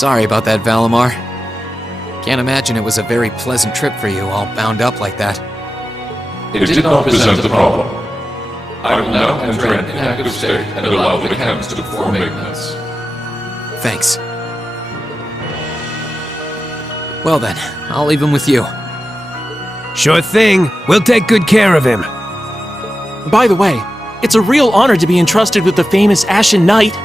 Sorry about that, Valimar. Can't imagine it was a very pleasant trip for you, all bound up like that. It did not present a problem. I will now enter an inactive state and allow the cams to perform maintenance. Thanks. Well then, I'll leave him with you. Sure thing. We'll take good care of him. By the way, it's a real honor to be entrusted with the famous Ashen Knight.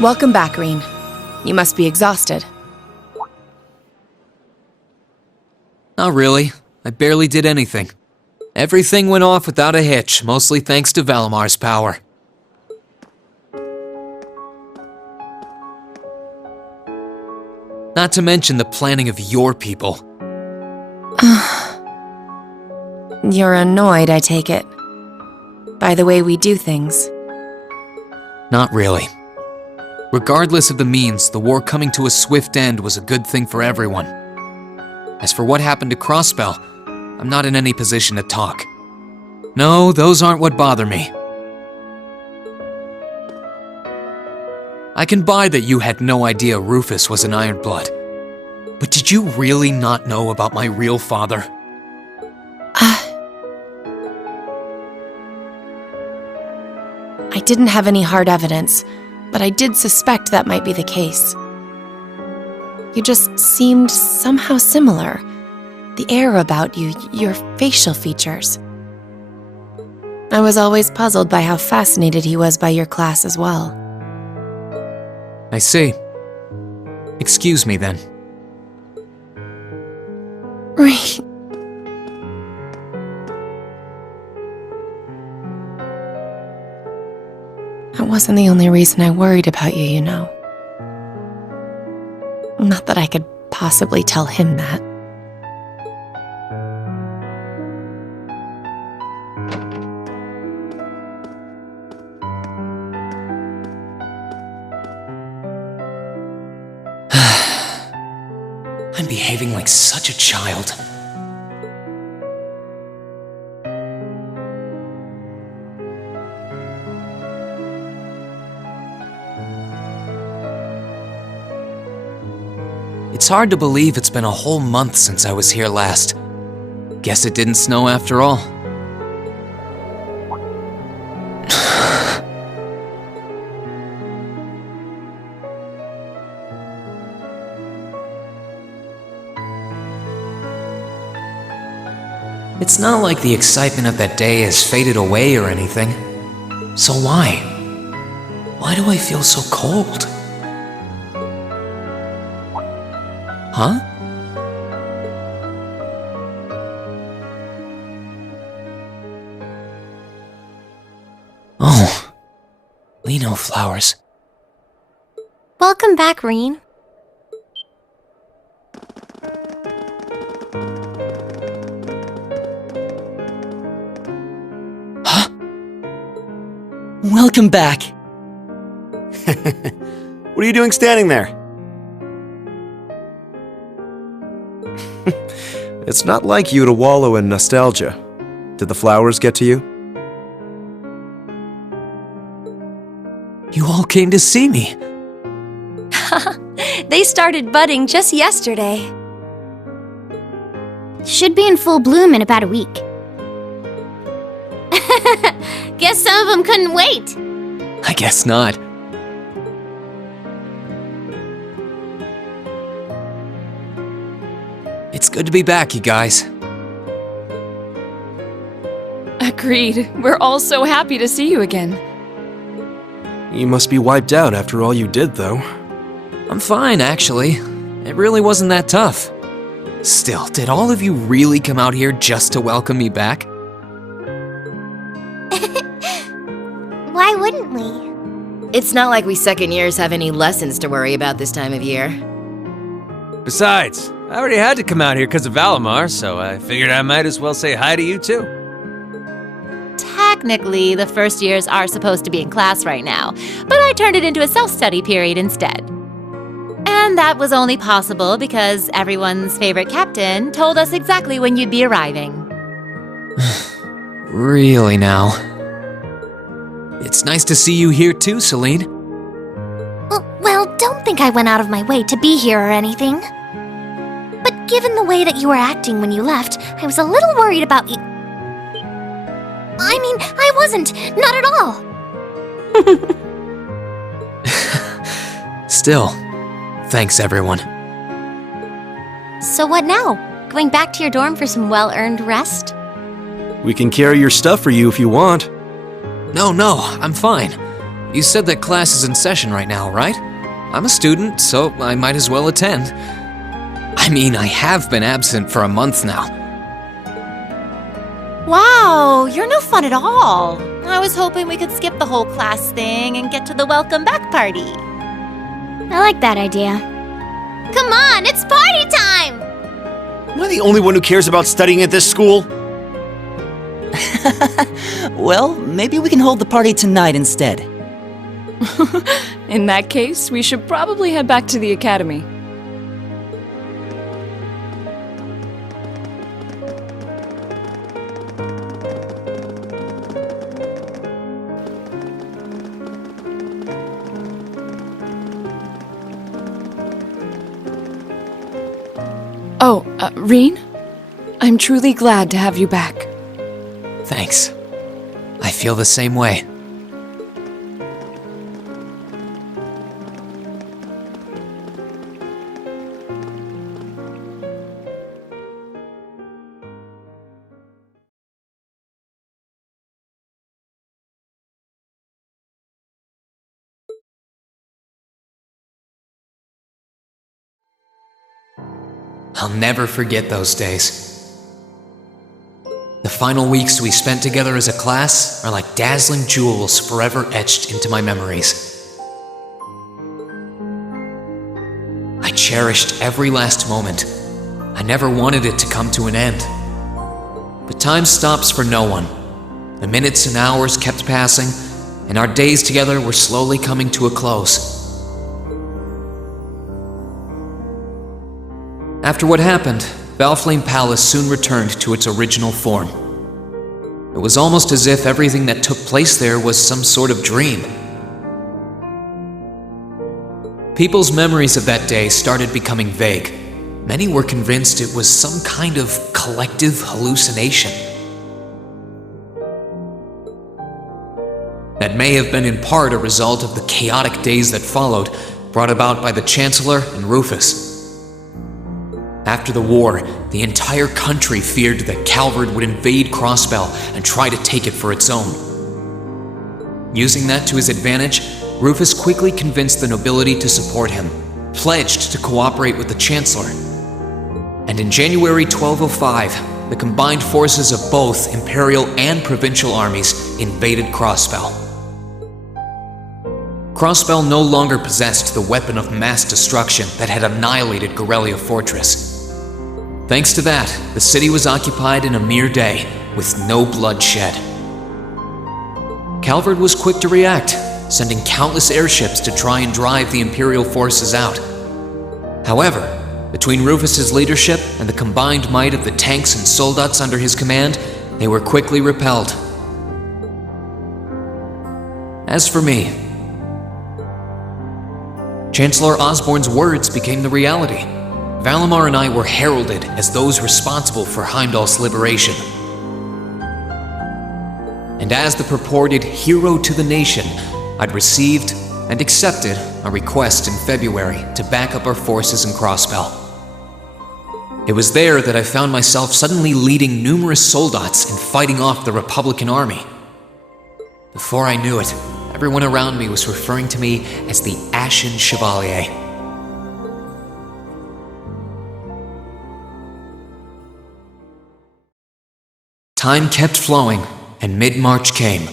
Welcome back, Reen. You must be exhausted. Not really. I barely did anything. Everything went off without a hitch, mostly thanks to Valimar's power. Not to mention the planning of your people. You're annoyed, I take it, by the way we do things. Not really. Regardless of the means, the war coming to a swift end was a good thing for everyone. As for what happened to Crossbell, I'm not in any position to talk. No, those aren't what bother me. I can buy that you had no idea Rufus was an Ironblood. But did you really not know about my real father? I didn't have any hard evidence, but I did suspect that might be the case. You just seemed somehow similar. The air about you, your facial features. I was always puzzled by how fascinated he was by your class as well. I see. Excuse me then. Right. That wasn't the only reason I worried about you, you know. Not that I could possibly tell him that. I'm behaving like such a child. It's hard to believe it's been a whole month since I was here last. Guess it didn't snow after all. It's not like the excitement of that day has faded away or anything. So why? Why do I feel so cold? Huh? Oh, Lino flowers. Welcome back, Reen. Huh? Welcome back. What are you doing standing there? It's not like you to wallow in nostalgia. Did the flowers get to you? You all came to see me. They started budding just yesterday. Should be in full bloom in about a week. Guess some of them couldn't wait. I guess not. It's good to be back, you guys. Agreed. We're all so happy to see you again. You must be wiped out after all you did, though. I'm fine, actually. It really wasn't that tough. Still, did all of you really come out here just to welcome me back? Why wouldn't we? It's not like we second years have any lessons to worry about this time of year. Besides, I already had to come out here because of Valimar, so I figured I might as well say hi to you too. Technically, the first years are supposed to be in class right now, but I turned it into a self-study period instead. And that was only possible because everyone's favorite captain told us exactly when you'd be arriving. Really now? It's nice to see you here too, Celine. Well, don't think I went out of my way to be here or anything. But given the way that you were acting when you left, I was a little worried about you. I mean, I wasn't. Not at all. Still, thanks everyone. So what now? Going back to your dorm for some well-earned rest? We can carry your stuff for you if you want. No, I'm fine. You said that class is in session right now, right? I'm a student, so I might as well attend. I mean, I have been absent for a month now. Wow, you're no fun at all. I was hoping we could skip the whole class thing and get to the welcome back party. I like that idea. Come on, it's party time! Am I the only one who cares about studying at this school? Well, maybe we can hold the party tonight instead. In that case, we should probably head back to the academy. Oh, Reen? I'm truly glad to have you back. Thanks. I feel the same way. I'll never forget those days. The final weeks we spent together as a class are like dazzling jewels forever etched into my memories. I cherished every last moment. I never wanted it to come to an end. But time stops for no one. The minutes and hours kept passing, and our days together were slowly coming to a close. After what happened, Valflame Palace soon returned to its original form. It was almost as if everything that took place there was some sort of dream. People's memories of that day started becoming vague. Many were convinced it was some kind of collective hallucination. That may have been in part a result of the chaotic days that followed, brought about by the Chancellor and Rufus. After the war, the entire country feared that Calvard would invade Crossbell and try to take it for its own. Using that to his advantage, Rufus quickly convinced the nobility to support him, pledged to cooperate with the Chancellor. And in January 1205, the combined forces of both Imperial and Provincial armies invaded Crossbell. Crossbell no longer possessed the weapon of mass destruction that had annihilated Gorelia Fortress. Thanks to that, the city was occupied in a mere day, with no blood shed. Calvard was quick to react, sending countless airships to try and drive the Imperial forces out. However, between Rufus's leadership and the combined might of the tanks and soldats under his command, they were quickly repelled. As for me, Chancellor Osborne's words became the reality. Valimar and I were heralded as those responsible for Heimdall's liberation. And as the purported hero to the nation, I'd received and accepted a request in February to back up our forces in Crossbell. It was there that I found myself suddenly leading numerous soldats and fighting off the Republican army. Before I knew it, everyone around me was referring to me as the Ashen Chevalier. Time kept flowing, and mid-March came.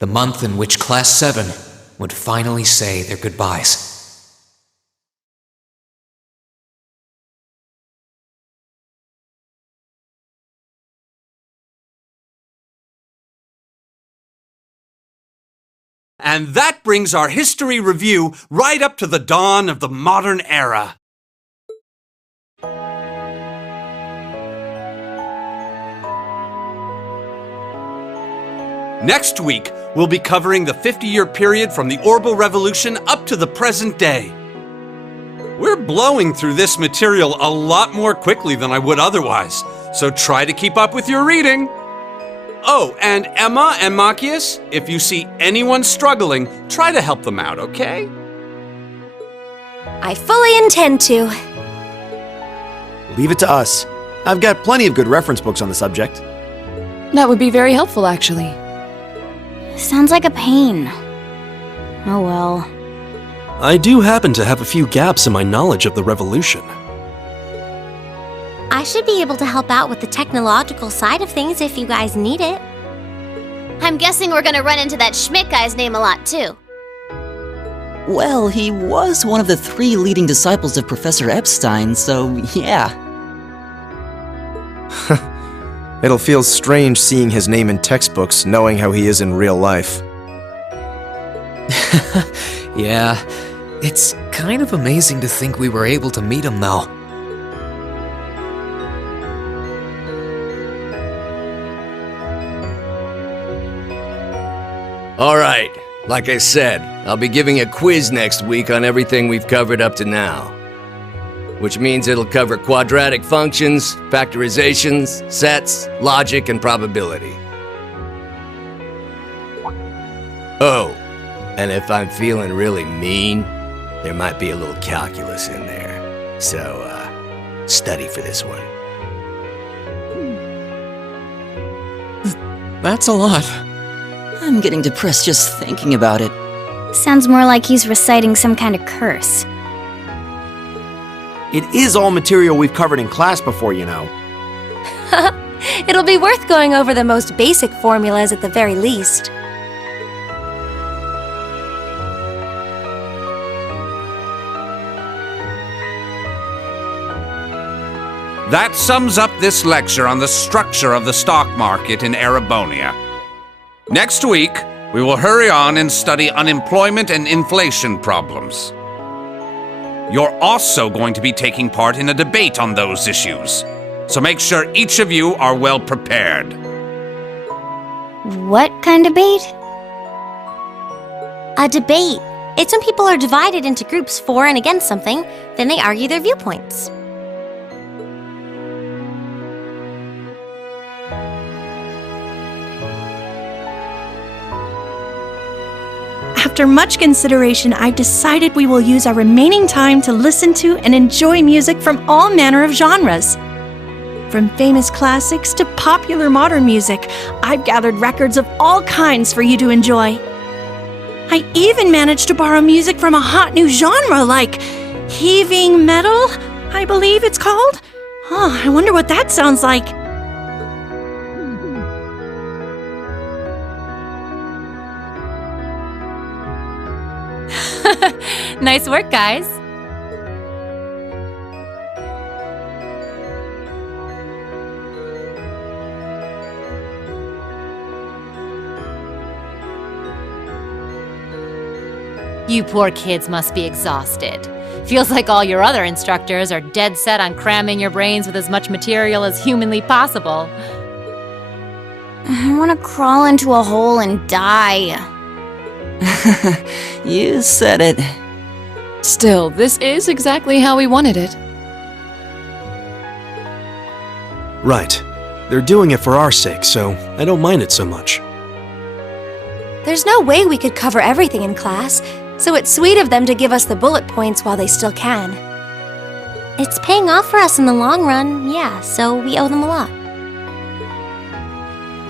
The month in which Class 7 would finally say their goodbyes. And that brings our history review right up to the dawn of the modern era. Next week, we'll be covering the 50-year period from the Orbital Revolution up to the present day. We're blowing through this material a lot more quickly than I would otherwise, so try to keep up with your reading. Oh, and Emma and Macias, if you see anyone struggling, try to help them out, okay? I fully intend to. Leave it to us. I've got plenty of good reference books on the subject. That would be very helpful, actually. Sounds like a pain. Oh well. I do happen to have a few gaps in my knowledge of the Revolution. I should be able to help out with the technological side of things if you guys need it. I'm guessing we're gonna run into that Schmidt guy's name a lot, too. Well, he was one of the 3 leading disciples of Professor Epstein, so yeah. It'll feel strange seeing his name in textbooks, knowing how he is in real life. Yeah, it's kind of amazing to think we were able to meet him, though. Alright, like I said, I'll be giving a quiz next week on everything we've covered up to now. Which means it'll cover quadratic functions, factorizations, sets, logic, and probability. Oh, and if I'm feeling really mean, there might be a little calculus in there. So, study for this one. That's a lot. I'm getting depressed just thinking about it. Sounds more like he's reciting some kind of curse. It is all material we've covered in class before, you know. It'll be worth going over the most basic formulas at the very least. That sums up this lecture on the structure of the stock market in Erebonia. Next week, we will hurry on and study unemployment and inflation problems. You're also going to be taking part in a debate on those issues, so make sure each of you are well prepared. What kind of debate? A debate. It's when people are divided into groups for and against something, then they argue their viewpoints. After much consideration, I've decided we will use our remaining time to listen to and enjoy music from all manner of genres. From famous classics to popular modern music, I've gathered records of all kinds for you to enjoy. I even managed to borrow music from a hot new genre like heaving metal, I believe it's called. Oh, I wonder what that sounds like. Nice work, guys. You poor kids must be exhausted. Feels like all your other instructors are dead set on cramming your brains with as much material as humanly possible. I want to crawl into a hole and die. You said it. Still, this is exactly how we wanted it. Right. They're doing it for our sake, so I don't mind it so much. There's no way we could cover everything in class, so it's sweet of them to give us the bullet points while they still can. It's paying off for us in the long run, yeah, so we owe them a lot.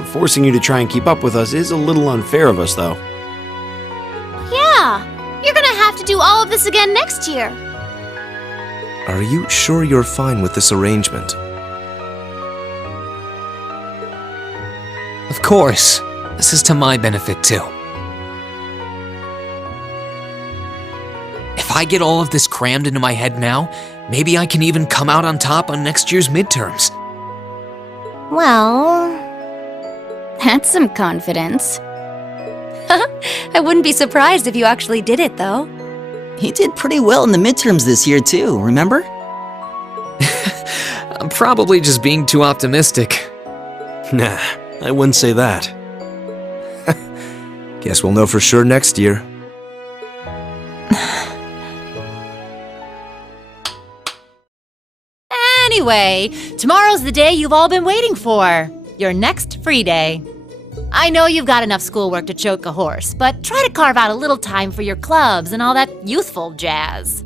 Forcing you to try and keep up with us is a little unfair of us, though. Yeah, you're gonna have to do all of this again next year. Are you sure you're fine with this arrangement? Of course. This is to my benefit, too. If I get all of this crammed into my head now, maybe I can even come out on top on next year's midterms. Well, that's some confidence. I wouldn't be surprised if you actually did it, though. He did pretty well in the midterms this year, too, remember? I'm probably just being too optimistic. Nah, I wouldn't say that. Guess we'll know for sure next year. Anyway, tomorrow's the day you've all been waiting for. Your next free day. I know you've got enough schoolwork to choke a horse, but try to carve out a little time for your clubs and all that youthful jazz.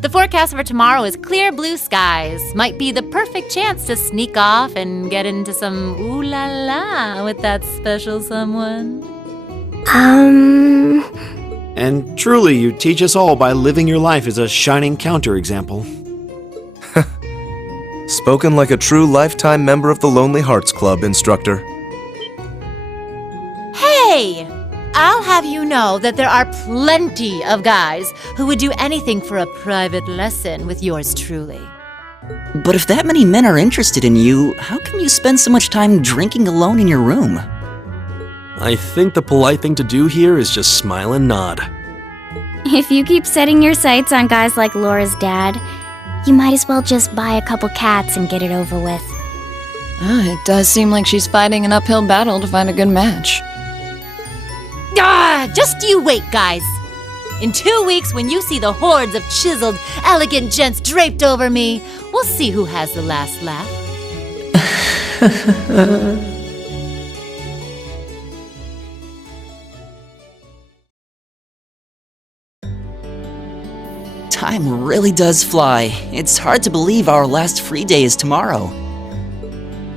The forecast for tomorrow is clear blue skies. Might be the perfect chance to sneak off and get into some ooh la la with that special someone. And truly, you teach us all by living your life as a shining counterexample. Spoken like a true lifetime member of the Lonely Hearts Club, instructor. Hey! I'll have you know that there are plenty of guys who would do anything for a private lesson with yours truly. But if that many men are interested in you, how come you spend so much time drinking alone in your room? I think the polite thing to do here is just smile and nod. If you keep setting your sights on guys like Laura's dad, you might as well just buy a couple cats and get it over with. It does seem like she's fighting an uphill battle to find a good match. Just you wait, guys. In 2 weeks, when you see the hordes of chiseled, elegant gents draped over me, we'll see who has the last laugh. Time really does fly. It's hard to believe our last free day is tomorrow.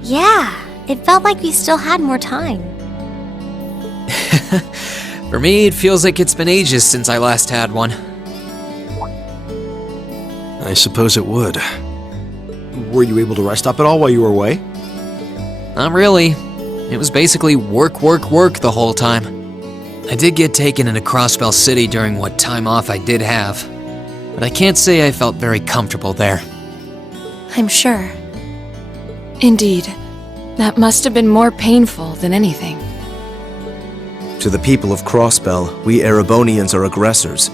Yeah, it felt like we still had more time. For me, it feels like it's been ages since I last had one. I suppose it would. Were you able to rest up at all while you were away? Not really. It was basically work, work, work the whole time. I did get taken into Crossbell City during what time off I did have, but I can't say I felt very comfortable there. I'm sure. Indeed. That must have been more painful than anything. To the people of Crossbell, we Erebonians are aggressors.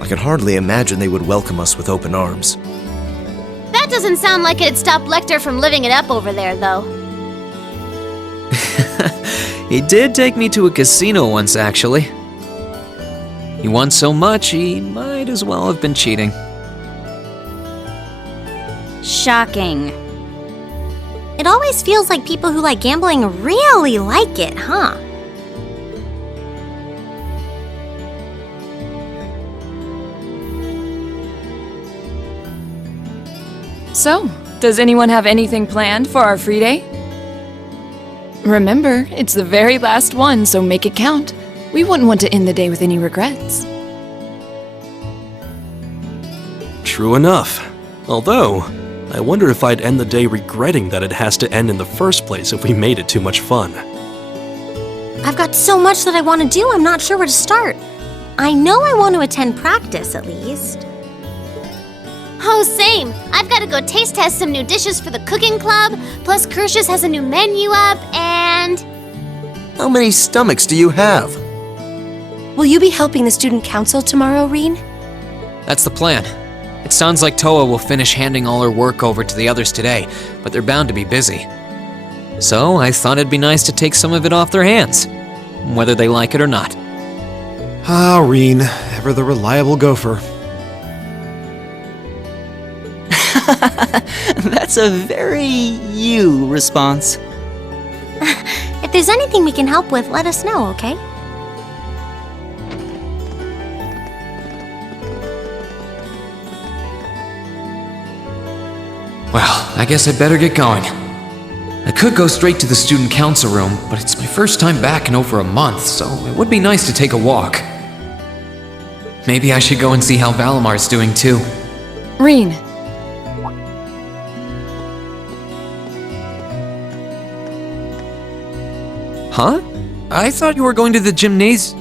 I can hardly imagine they would welcome us with open arms. That doesn't sound like it'd stop Lecter from living it up over there, though. He did take me to a casino once, actually. He won so much, he might as well have been cheating. Shocking. It always feels like people who like gambling really like it, huh? So, does anyone have anything planned for our free day? Remember, it's the very last one, so make it count. We wouldn't want to end the day with any regrets. True enough. Although, I wonder if I'd end the day regretting that it has to end in the first place if we made it too much fun. I've got so much that I want to do, I'm not sure where to start. I know I want to attend practice, at least. Oh, same. I've got to go taste test some new dishes for the cooking club, plus Kershus has a new menu up, and... How many stomachs do you have? Will you be helping the student council tomorrow, Reen? That's the plan. It sounds like Toa will finish handing all her work over to the others today, but they're bound to be busy. So I thought it'd be nice to take some of it off their hands, whether they like it or not. Ah, Reen, ever the reliable gopher. That's a very you response. If there's anything we can help with, let us know, okay? Well, I guess I'd better get going. I could go straight to the student council room, but it's my first time back in over a month, so it would be nice to take a walk. Maybe I should go and see how Valamar's doing too. Reen. Huh? I thought you were going to the gymnasium.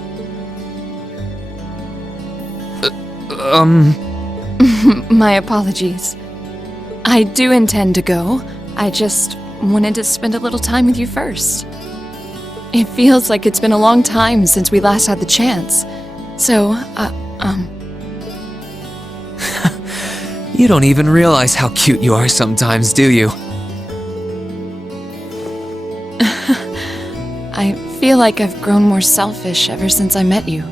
My apologies. I do intend to go. I just wanted to spend a little time with you first. It feels like it's been a long time since we last had the chance. So, You don't even realize how cute you are sometimes, do you? I feel like I've grown more selfish ever since I met you.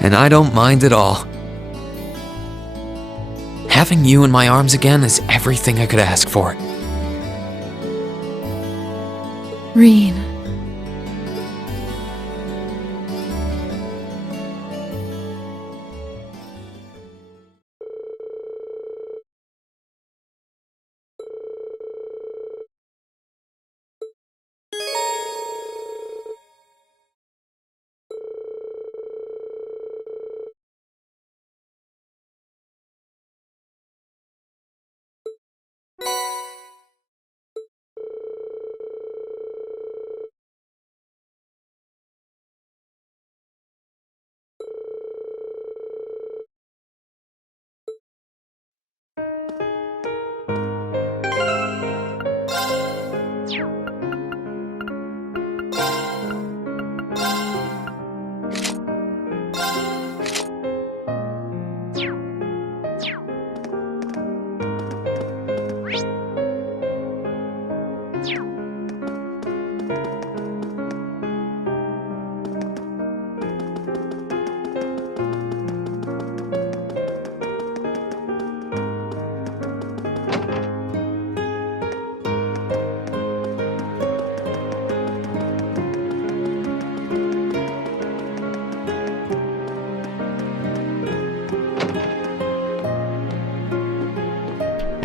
And I don't mind at all. Having you in my arms again is everything I could ask for. Reen.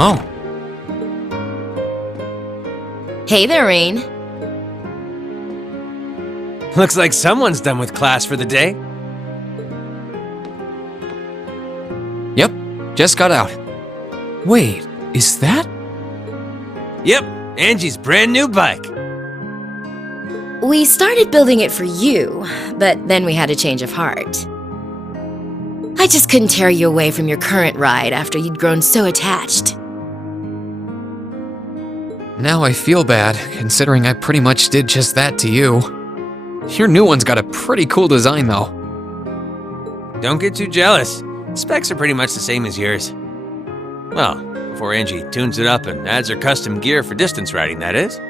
Oh. Hey there, Rain. Looks like someone's done with class for the day. Yep, just got out. Wait, is that? Yep, Angie's brand new bike. We started building it for you, but then we had a change of heart. I just couldn't tear you away from your current ride after you'd grown so attached. Now I feel bad, considering I pretty much did just that to you. Your new one's got a pretty cool design, though. Don't get too jealous. Specs are pretty much the same as yours. Well, before Angie tunes it up and adds her custom gear for distance riding, that is.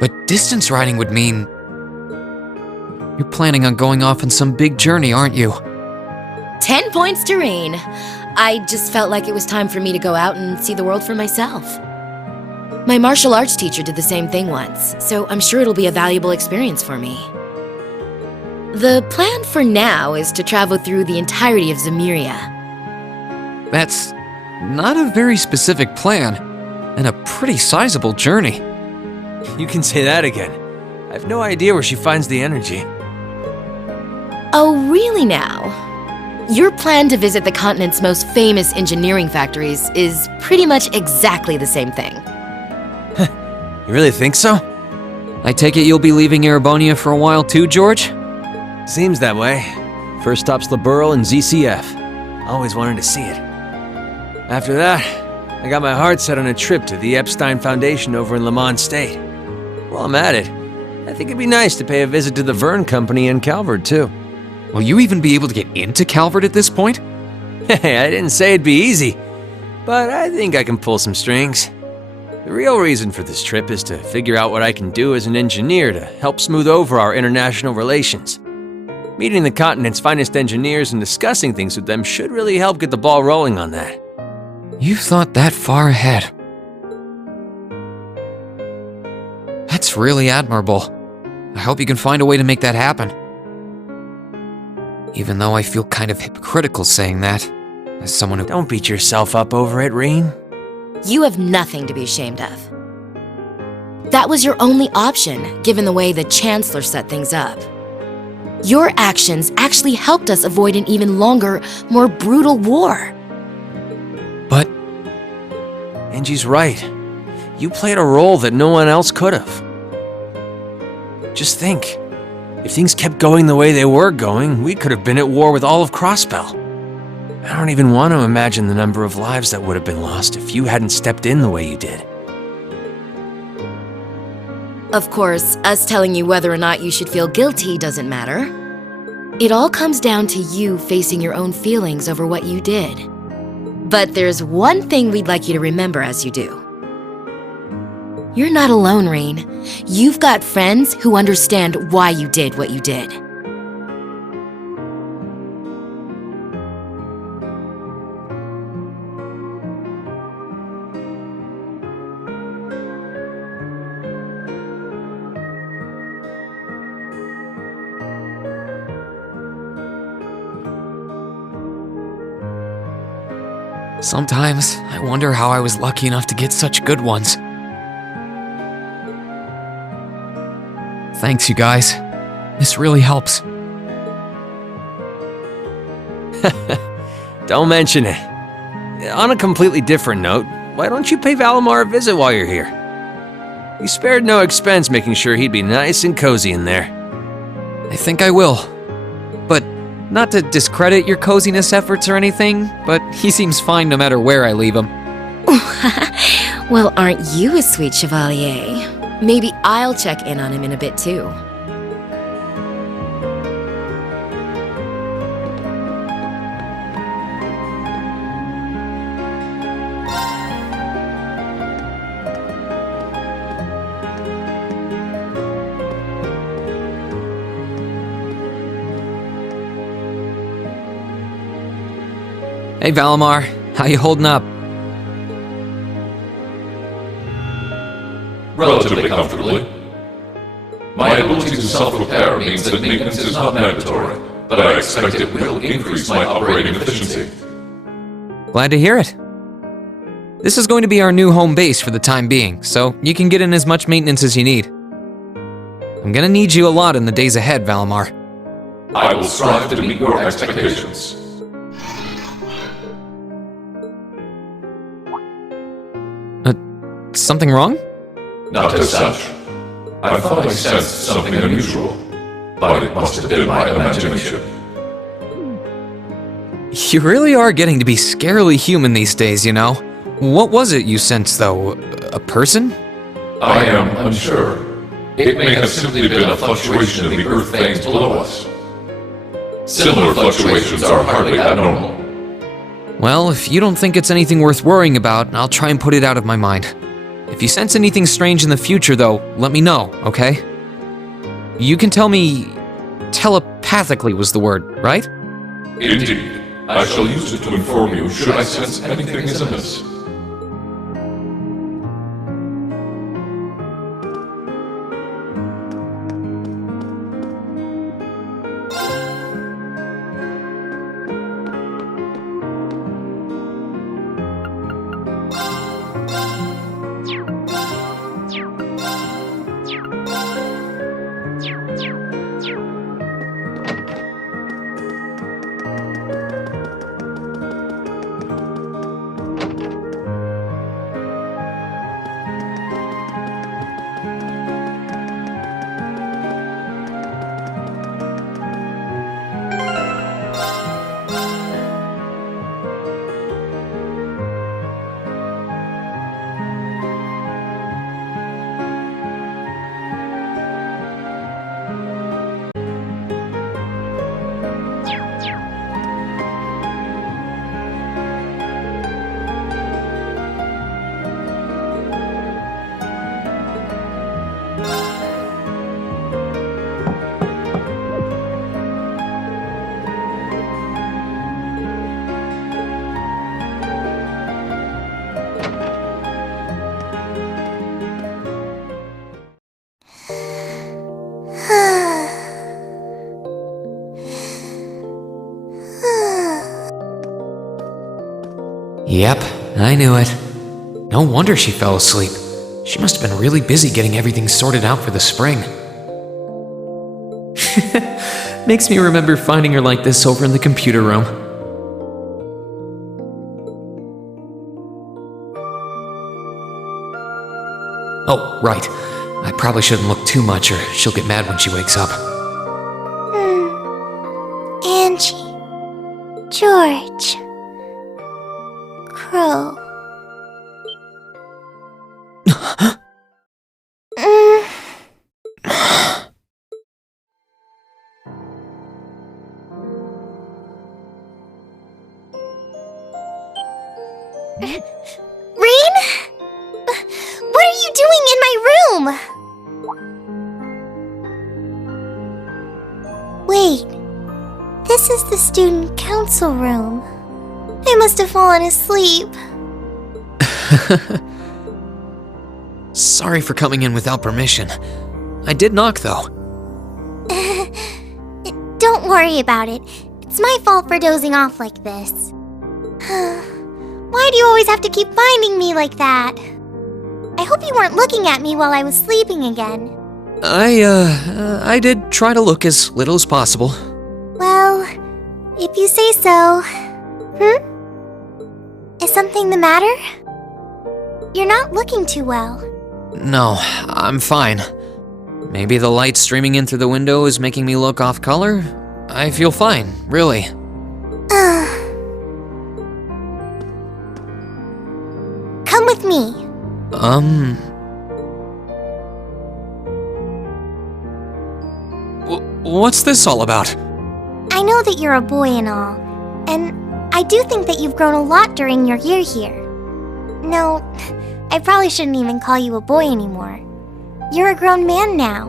But distance riding would mean... You're planning on going off on some big journey, aren't you? 10 points to Rain. I just felt like it was time for me to go out and see the world for myself. My martial arts teacher did the same thing once, so I'm sure it'll be a valuable experience for me. The plan for now is to travel through the entirety of Zemuria. That's not a very specific plan, and a pretty sizable journey. You can say that again. I have no idea where she finds the energy. Oh, really now? Your plan to visit the continent's most famous engineering factories is pretty much exactly the same thing. You really think so? I take it you'll be leaving Erebonia for a while too, George? Seems that way. First stop's the Burl and ZCF. Always wanted to see it. After that, I got my heart set on a trip to the Epstein Foundation over in Lamont State. While I'm at it, I think it'd be nice to pay a visit to the Verne Company in Calvert, too. Will you even be able to get into Calvert at this point? Hey, I didn't say it'd be easy, but I think I can pull some strings. The real reason for this trip is to figure out what I can do as an engineer to help smooth over our international relations. Meeting the continent's finest engineers and discussing things with them should really help get the ball rolling on that. You've thought that far ahead. That's really admirable. I hope you can find a way to make that happen. Even though I feel kind of hypocritical saying that, as someone who— Don't beat yourself up over it, Reen. You have nothing to be ashamed of. That was your only option, given the way the Chancellor set things up. Your actions actually helped us avoid an even longer, more brutal war. But... Angie's right. You played a role that no one else could have. Just think. If things kept going the way they were going, we could have been at war with all of Crosspell. I don't even want to imagine the number of lives that would have been lost if you hadn't stepped in the way you did. Of course, us telling you whether or not you should feel guilty doesn't matter. It all comes down to you facing your own feelings over what you did. But there's one thing we'd like you to remember as you do. You're not alone, Rain. You've got friends who understand why you did what you did. Sometimes I wonder how I was lucky enough to get such good ones. Thanks, you guys. This really helps. Don't mention it. On a completely different note, why don't you pay Valimar a visit while you're here? You spared no expense making sure he'd be nice and cozy in there. I think I will. But not to discredit your coziness efforts or anything, but he seems fine no matter where I leave him. Well, aren't you a sweet chevalier? Maybe I'll check in on him in a bit too. Hey Valimar, how you holding up? Relatively comfortably. My ability to self-repair means that maintenance is not mandatory, but I expect it will increase my operating efficiency. Glad to hear it. This is going to be our new home base for the time being, so you can get in as much maintenance as you need. I'm gonna need you a lot in the days ahead, Valimar. I will strive to meet your expectations. Something wrong? Not as such. I thought I sensed something unusual, but it must have been my imagination. You really are getting to be scarily human these days, you know. What was it you sensed, though? A person? I am unsure. It may have simply been a fluctuation in the earth veins below us. Similar fluctuations are hardly abnormal. Well, if you don't think it's anything worth worrying about, I'll try and put it out of my mind. If you sense anything strange in the future, though, let me know, okay? You can tell me... telepathically was the word, right? Indeed. I shall use it to inform you should I sense anything is amiss. Yep, I knew it. No wonder she fell asleep. She must have been really busy getting everything sorted out for the spring. Makes me remember finding her like this over in the computer room. Oh, right. I probably shouldn't look too much or she'll get mad when she wakes up. Angie. George. Crow. Rain? What are you doing in my Wait, this is the student council room. I must have fallen asleep. Sorry for coming in without permission. I did knock, though. Don't worry about it. It's my fault for dozing off like this. Why do you always have to keep finding me like that? I hope you weren't looking at me while I was sleeping again. I did try to look as little as possible. Well, if you say so. Is something the matter? You're not looking too well. No, I'm fine. Maybe the light streaming in through the window is making me look off color? I feel fine, really. Come with me. What's this all about? I know that you're a boy and all, and I do think that you've grown a lot during your year here. No, I probably shouldn't even call you a boy anymore. You're a grown man now.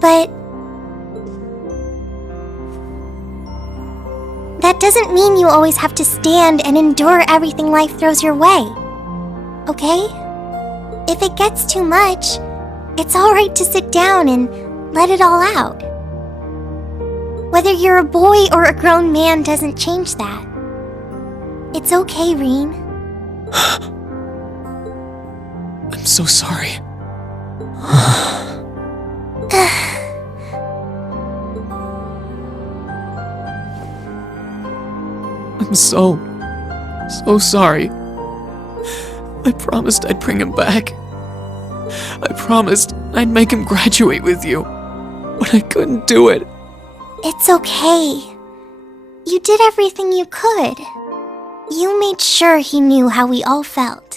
But that doesn't mean you always have to stand and endure everything life throws your way. Okay? If it gets too much, it's alright to sit down and let it all out. Whether you're a boy or a grown man doesn't change that. It's okay, Reen. I'm so sorry. I'm so sorry. I promised I'd bring him back. I promised I'd make him graduate with you, but I couldn't do it. It's okay. You did everything you could. You made sure he knew how we all felt.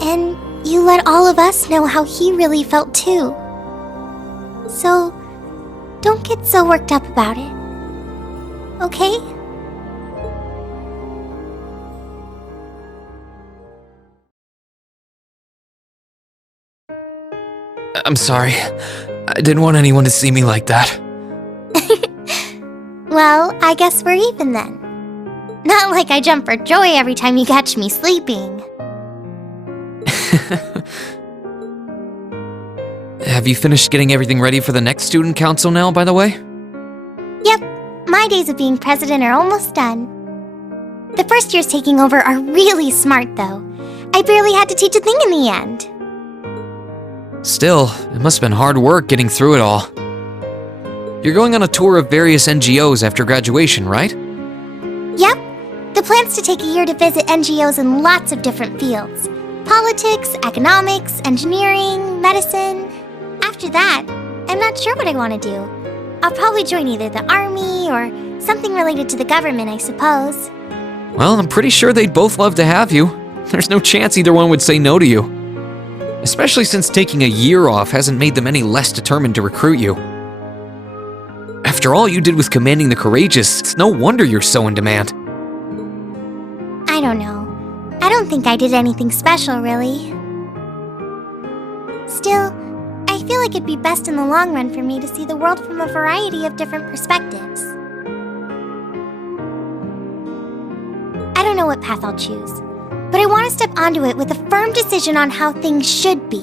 And you let all of us know how he really felt too. So, don't get so worked up about it. Okay? I'm sorry. I didn't want anyone to see me like that. Well, I guess we're even then. Not like I jump for joy every time you catch me sleeping. Have you finished getting everything ready for the next student council now, by the way? Yep, my days of being president are almost done. The first years taking over are really smart, though. I barely had to teach a thing in the end. Still, it must have been hard work getting through it all. You're going on a tour of various NGOs after graduation, right? Yep. The plan's to take a year to visit NGOs in lots of different fields. Politics, economics, engineering, medicine. After that, I'm not sure what I want to do. I'll probably join either the army or something related to the government, I suppose. Well, I'm pretty sure they'd both love to have you. There's no chance either one would say no to you. Especially since taking a year off hasn't made them any less determined to recruit you. After all you did with commanding the courageous, it's no wonder you're so in demand. I don't know. I don't think I did anything special, really. Still, I feel like it'd be best in the long run for me to see the world from a variety of different perspectives. I don't know what path I'll choose, but I want to step onto it with a firm decision on how things should be.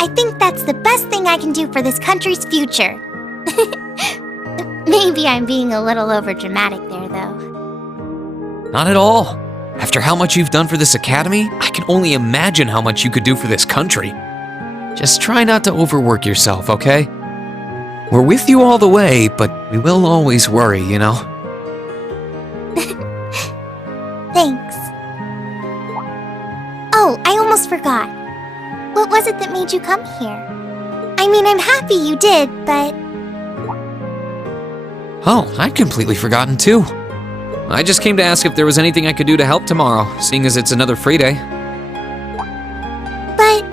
I think that's the best thing I can do for this country's future. Maybe I'm being a little overdramatic there, though. Not at all. After how much you've done for this academy, I can only imagine how much you could do for this country. Just try not to overwork yourself, okay? We're with you all the way, but we will always worry, you know? Thanks. Oh, I almost forgot. What was it that made you come here? I mean, I'm happy you did, but... Oh, I'd completely forgotten too. I just came to ask if there was anything I could do to help tomorrow, seeing as it's another free day. But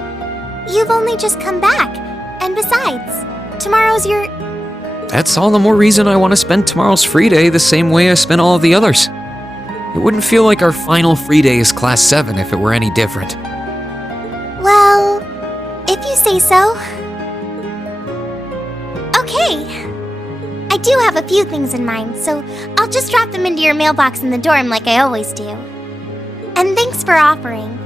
you've only just come back. And besides, tomorrow's your... That's all the more reason I want to spend tomorrow's free day the same way I spent all of the others. It wouldn't feel like our final free day is Class 7 if it were any different. Well, if you say so. Okay. I do have a few things in mind, so I'll just drop them into your mailbox in the dorm like I always do. And thanks for offering.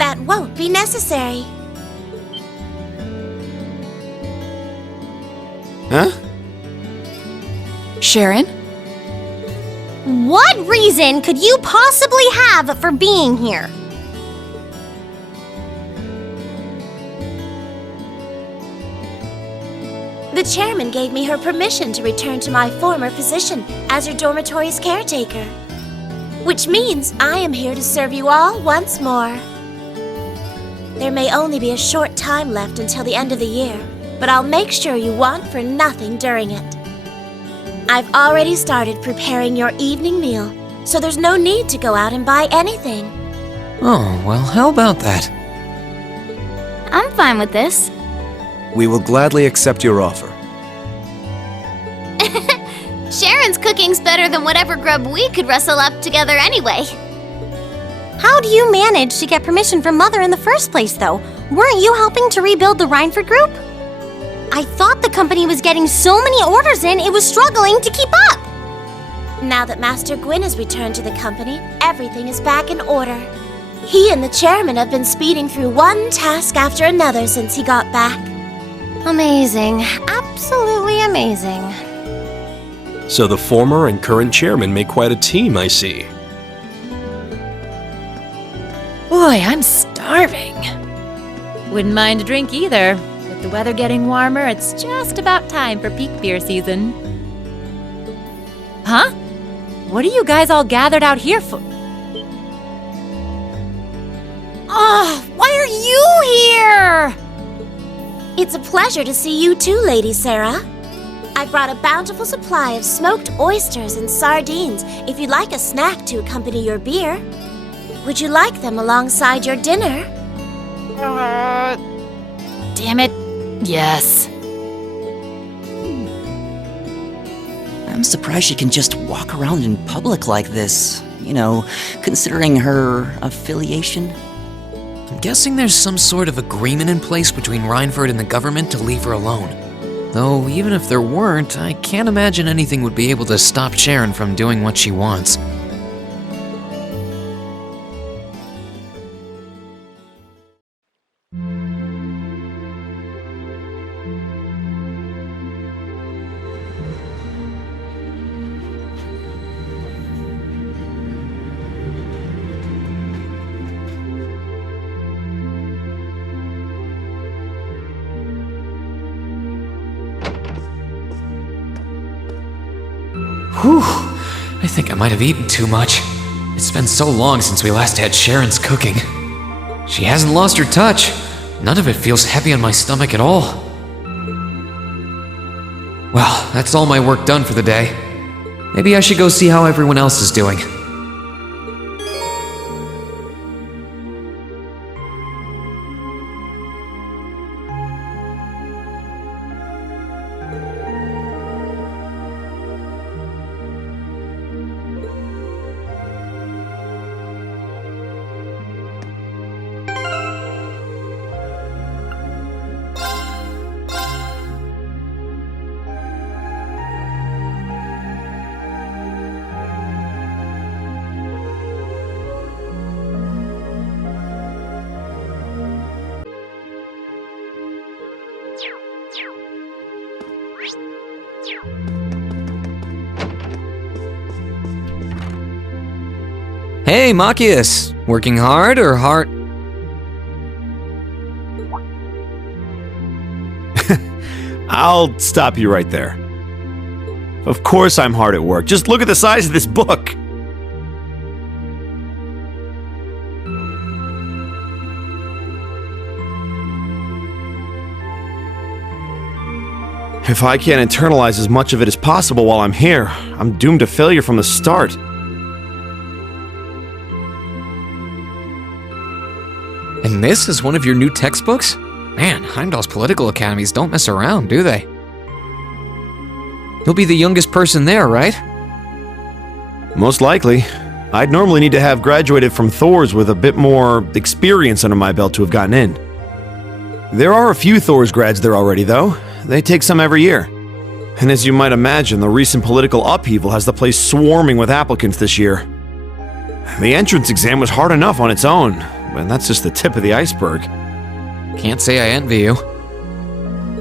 That won't be necessary. Huh? Sharon? What reason could you possibly have for being here? The chairman gave me her permission to return to my former position as her dormitory's caretaker. Which means I am here to serve you all once more. There may only be a short time left until the end of the year, but I'll make sure you want for nothing during it. I've already started preparing your evening meal, so there's no need to go out and buy anything. Oh, well, how about that? I'm fine with this. We will gladly accept your offer. Sharon's cooking's better than whatever grub we could rustle up together anyway. How do you manage to get permission from Mother in the first place, though? Weren't you helping to rebuild the Rhineford group? I thought the company was getting so many orders in, it was struggling to keep up. Now that Master Gwyn has returned to the company, everything is back in order. He and the chairman have been speeding through one task after another since he got back. Amazing. Absolutely amazing. So the former and current chairman make quite a team, I see. Boy, I'm starving. Wouldn't mind a drink either. With the weather getting warmer, it's just about time for peak beer season. Huh? What are you guys all gathered out here for? Oh, why are you here? It's a pleasure to see you too, Lady Sarah. I brought a bountiful supply of smoked oysters and sardines if you'd like a snack to accompany your beer. Would you like them alongside your dinner? Damn it. Yes. I'm surprised she can just walk around in public like this, considering her affiliation. I'm guessing there's some sort of agreement in place between Rhineford and the government to leave her alone. Though, even if there weren't, I can't imagine anything would be able to stop Sharon from doing what she wants. Whew, I think I might have eaten too much. It's been so long since we last had Sharon's cooking. She hasn't lost her touch. None of it feels heavy on my stomach at all. Well, that's all my work done for the day. Maybe I should go see how everyone else is doing. Hey, Machias! Working hard or hard? I'll stop you right there. Of course I'm hard at work. Just look at the size of this book. If I can't internalize as much of it as possible while I'm here, I'm doomed to failure from the start. And this is one of your new textbooks? Man, Heimdall's political academies don't mess around, do they? You'll be the youngest person there, right? Most likely. I'd normally need to have graduated from Thor's with a bit more experience under my belt to have gotten in. There are a few Thor's grads there already, though. They take some every year. And as you might imagine, the recent political upheaval has the place swarming with applicants this year. The entrance exam was hard enough on its own, but that's just the tip of the iceberg. Can't say I envy you.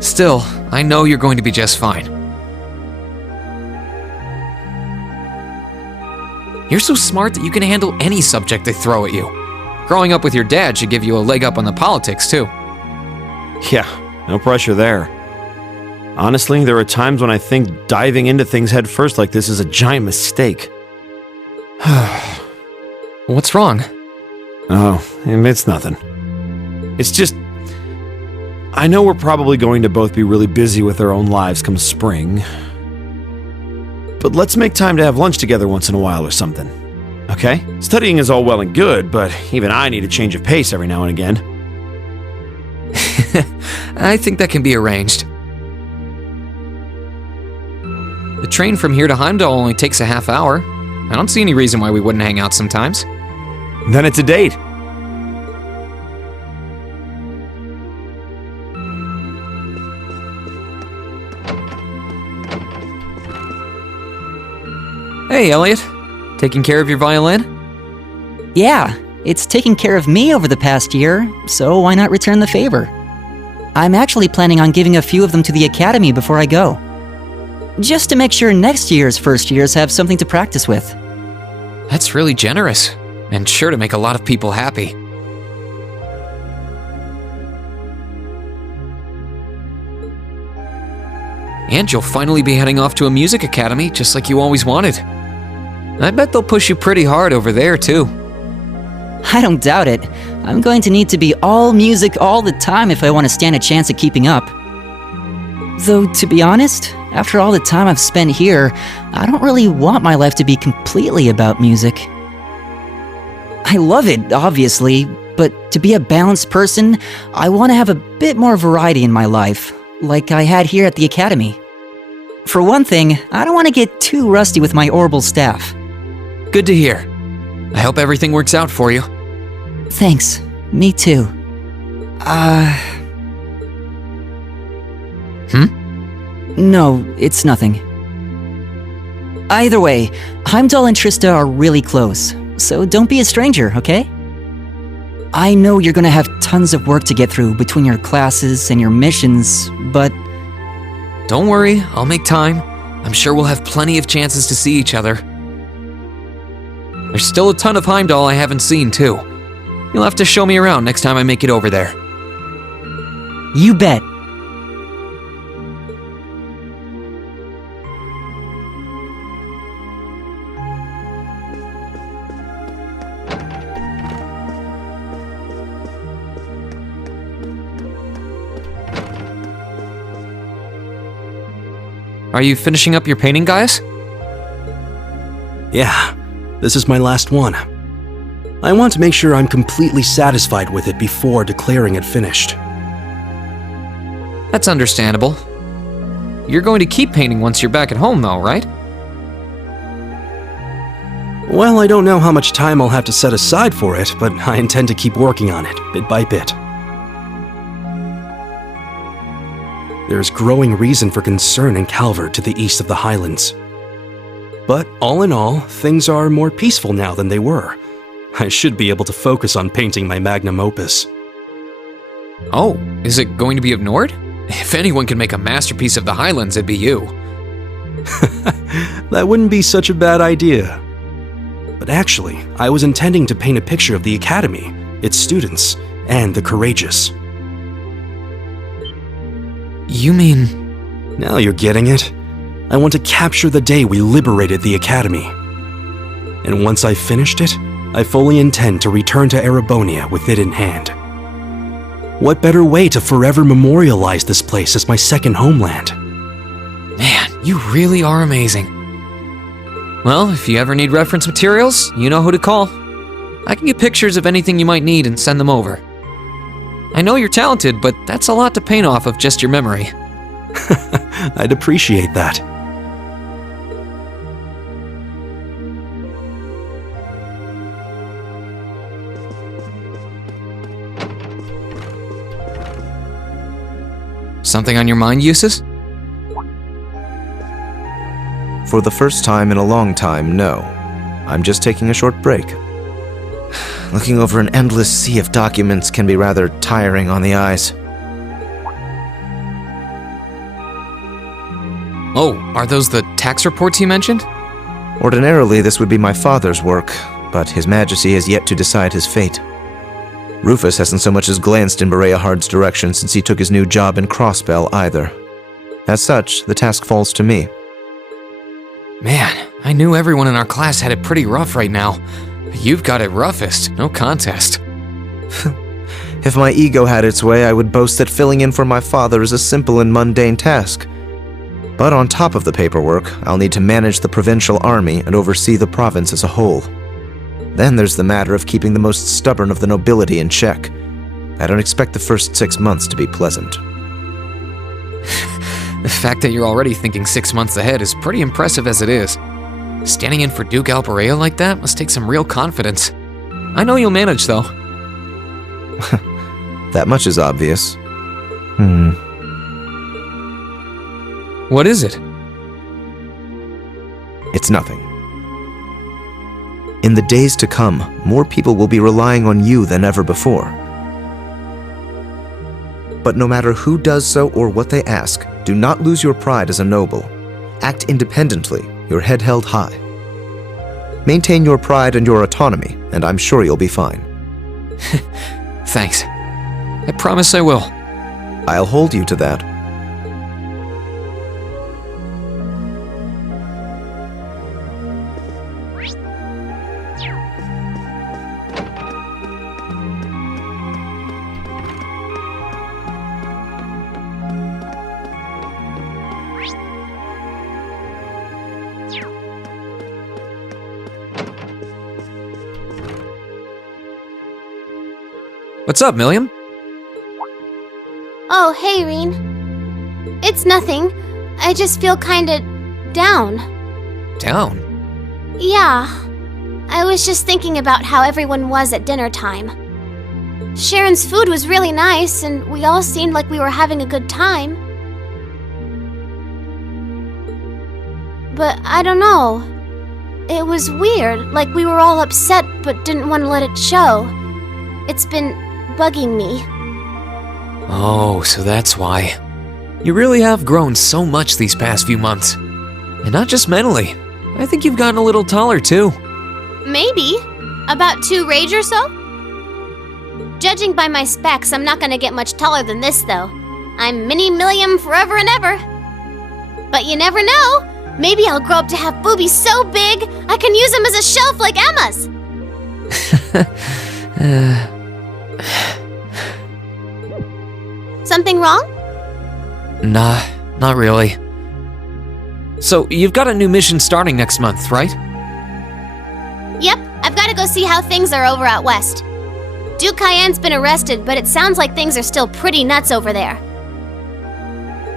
Still, I know you're going to be just fine. You're so smart that you can handle any subject they throw at you. Growing up with your dad should give you a leg up on the politics, too. Yeah, no pressure there. Honestly, there are times when I think diving into things head first like this is a giant mistake. What's wrong? Oh, it's nothing. It's just... I know we're probably going to both be really busy with our own lives come spring. But let's make time to have lunch together once in a while or something. Okay? Studying is all well and good, but even I need a change of pace every now and again. I think that can be arranged. The train from here to Heimdall only takes a half hour. I don't see any reason why we wouldn't hang out sometimes. Then it's a date. Hey, Elliot. Taking care of your violin? Yeah, it's taken care of me over the past year, so why not return the favor? I'm actually planning on giving a few of them to the academy before I go. Just to make sure next year's first years have something to practice with. That's really generous, and sure to make a lot of people happy. And you'll finally be heading off to a music academy, just like you always wanted. I bet they'll push you pretty hard over there, too. I don't doubt it. I'm going to need to be all music all the time if I want to stand a chance at keeping up. Though, to be honest, after all the time I've spent here, I don't really want my life to be completely about music. I love it, obviously, but to be a balanced person, I want to have a bit more variety in my life, like I had here at the academy. For one thing, I don't want to get too rusty with my orbital staff. Good to hear. I hope everything works out for you. Thanks. Me too. No, it's nothing. Either way, Heimdall and Trista are really close, so don't be a stranger, okay? I know you're gonna have tons of work to get through between your classes and your missions, but... Don't worry, I'll make time. I'm sure we'll have plenty of chances to see each other. There's still a ton of Heimdall I haven't seen, too. You'll have to show me around next time I make it over there. You bet. Are you finishing up your painting, Gaius? Yeah, this is my last one. I want to make sure I'm completely satisfied with it before declaring it finished. That's understandable. You're going to keep painting once you're back at home, though, right? Well, I don't know how much time I'll have to set aside for it, but I intend to keep working on it, bit by bit. There's growing reason for concern in Calvert to the east of the Highlands. But all in all, things are more peaceful now than they were. I should be able to focus on painting my magnum opus. Oh, is it going to be of Nord? If anyone can make a masterpiece of the Highlands, it'd be you. That wouldn't be such a bad idea. But actually, I was intending to paint a picture of the Academy, its students, and the courageous. You mean... Now you're getting it. I want to capture the day we liberated the Academy. And once I've finished it, I fully intend to return to Erebonia with it in hand. What better way to forever memorialize this place as my second homeland? Man, you really are amazing. Well, if you ever need reference materials, you know who to call. I can get pictures of anything you might need and send them over. I know you're talented, but that's a lot to paint off of just your memory. I'd appreciate that. Something on your mind, Eustace? For the first time in a long time, no. I'm just taking a short break. Looking over an endless sea of documents can be rather tiring on the eyes. Oh, are those the tax reports you mentioned? Ordinarily, this would be my father's work, but His Majesty has yet to decide his fate. Rufus hasn't so much as glanced in Berea Hard's direction since he took his new job in Crossbell either. As such, the task falls to me. Man, I knew everyone in our class had it pretty rough right now. You've got it roughest, no contest. If my ego had its way, I would boast that filling in for my father is a simple and mundane task. But on top of the paperwork, I'll need to manage the provincial army and oversee the province as a whole. Then there's the matter of keeping the most stubborn of the nobility in check. I don't expect the first 6 months to be pleasant. The fact that you're already thinking 6 months ahead is pretty impressive as it is. Standing in for Duke Alberea like that must take some real confidence. I know you'll manage, though. That much is obvious. What is it? It's nothing. In the days to come, more people will be relying on you than ever before. But no matter who does so or what they ask, do not lose your pride as a noble. Act independently, your head held high. Maintain your pride and your autonomy, and I'm sure you'll be fine. Thanks. I promise I will. I'll hold you to that. What's up, Milliam? Oh, hey, Reen. It's nothing. I just feel kinda down. Down? Yeah. I was just thinking about how everyone was at dinner time. Sharon's food was really nice, and we all seemed like we were having a good time. But I don't know. It was weird, like we were all upset but didn't want to let it show. It's been bugging me. Oh, so that's why. You really have grown so much these past few months. And not just mentally. I think you've gotten a little taller, too. Maybe. About 2 rage or so? Judging by my specs, I'm not gonna get much taller than this, though. I'm Mini Milliam forever and ever. But you never know. Maybe I'll grow up to have boobies so big, I can use them as a shelf like Emma's. Something wrong? Nah, not really. So, you've got a new mission starting next month, right? Yep, I've got to go see how things are over out west. Duke Cayenne's been arrested, but it sounds like things are still pretty nuts over there.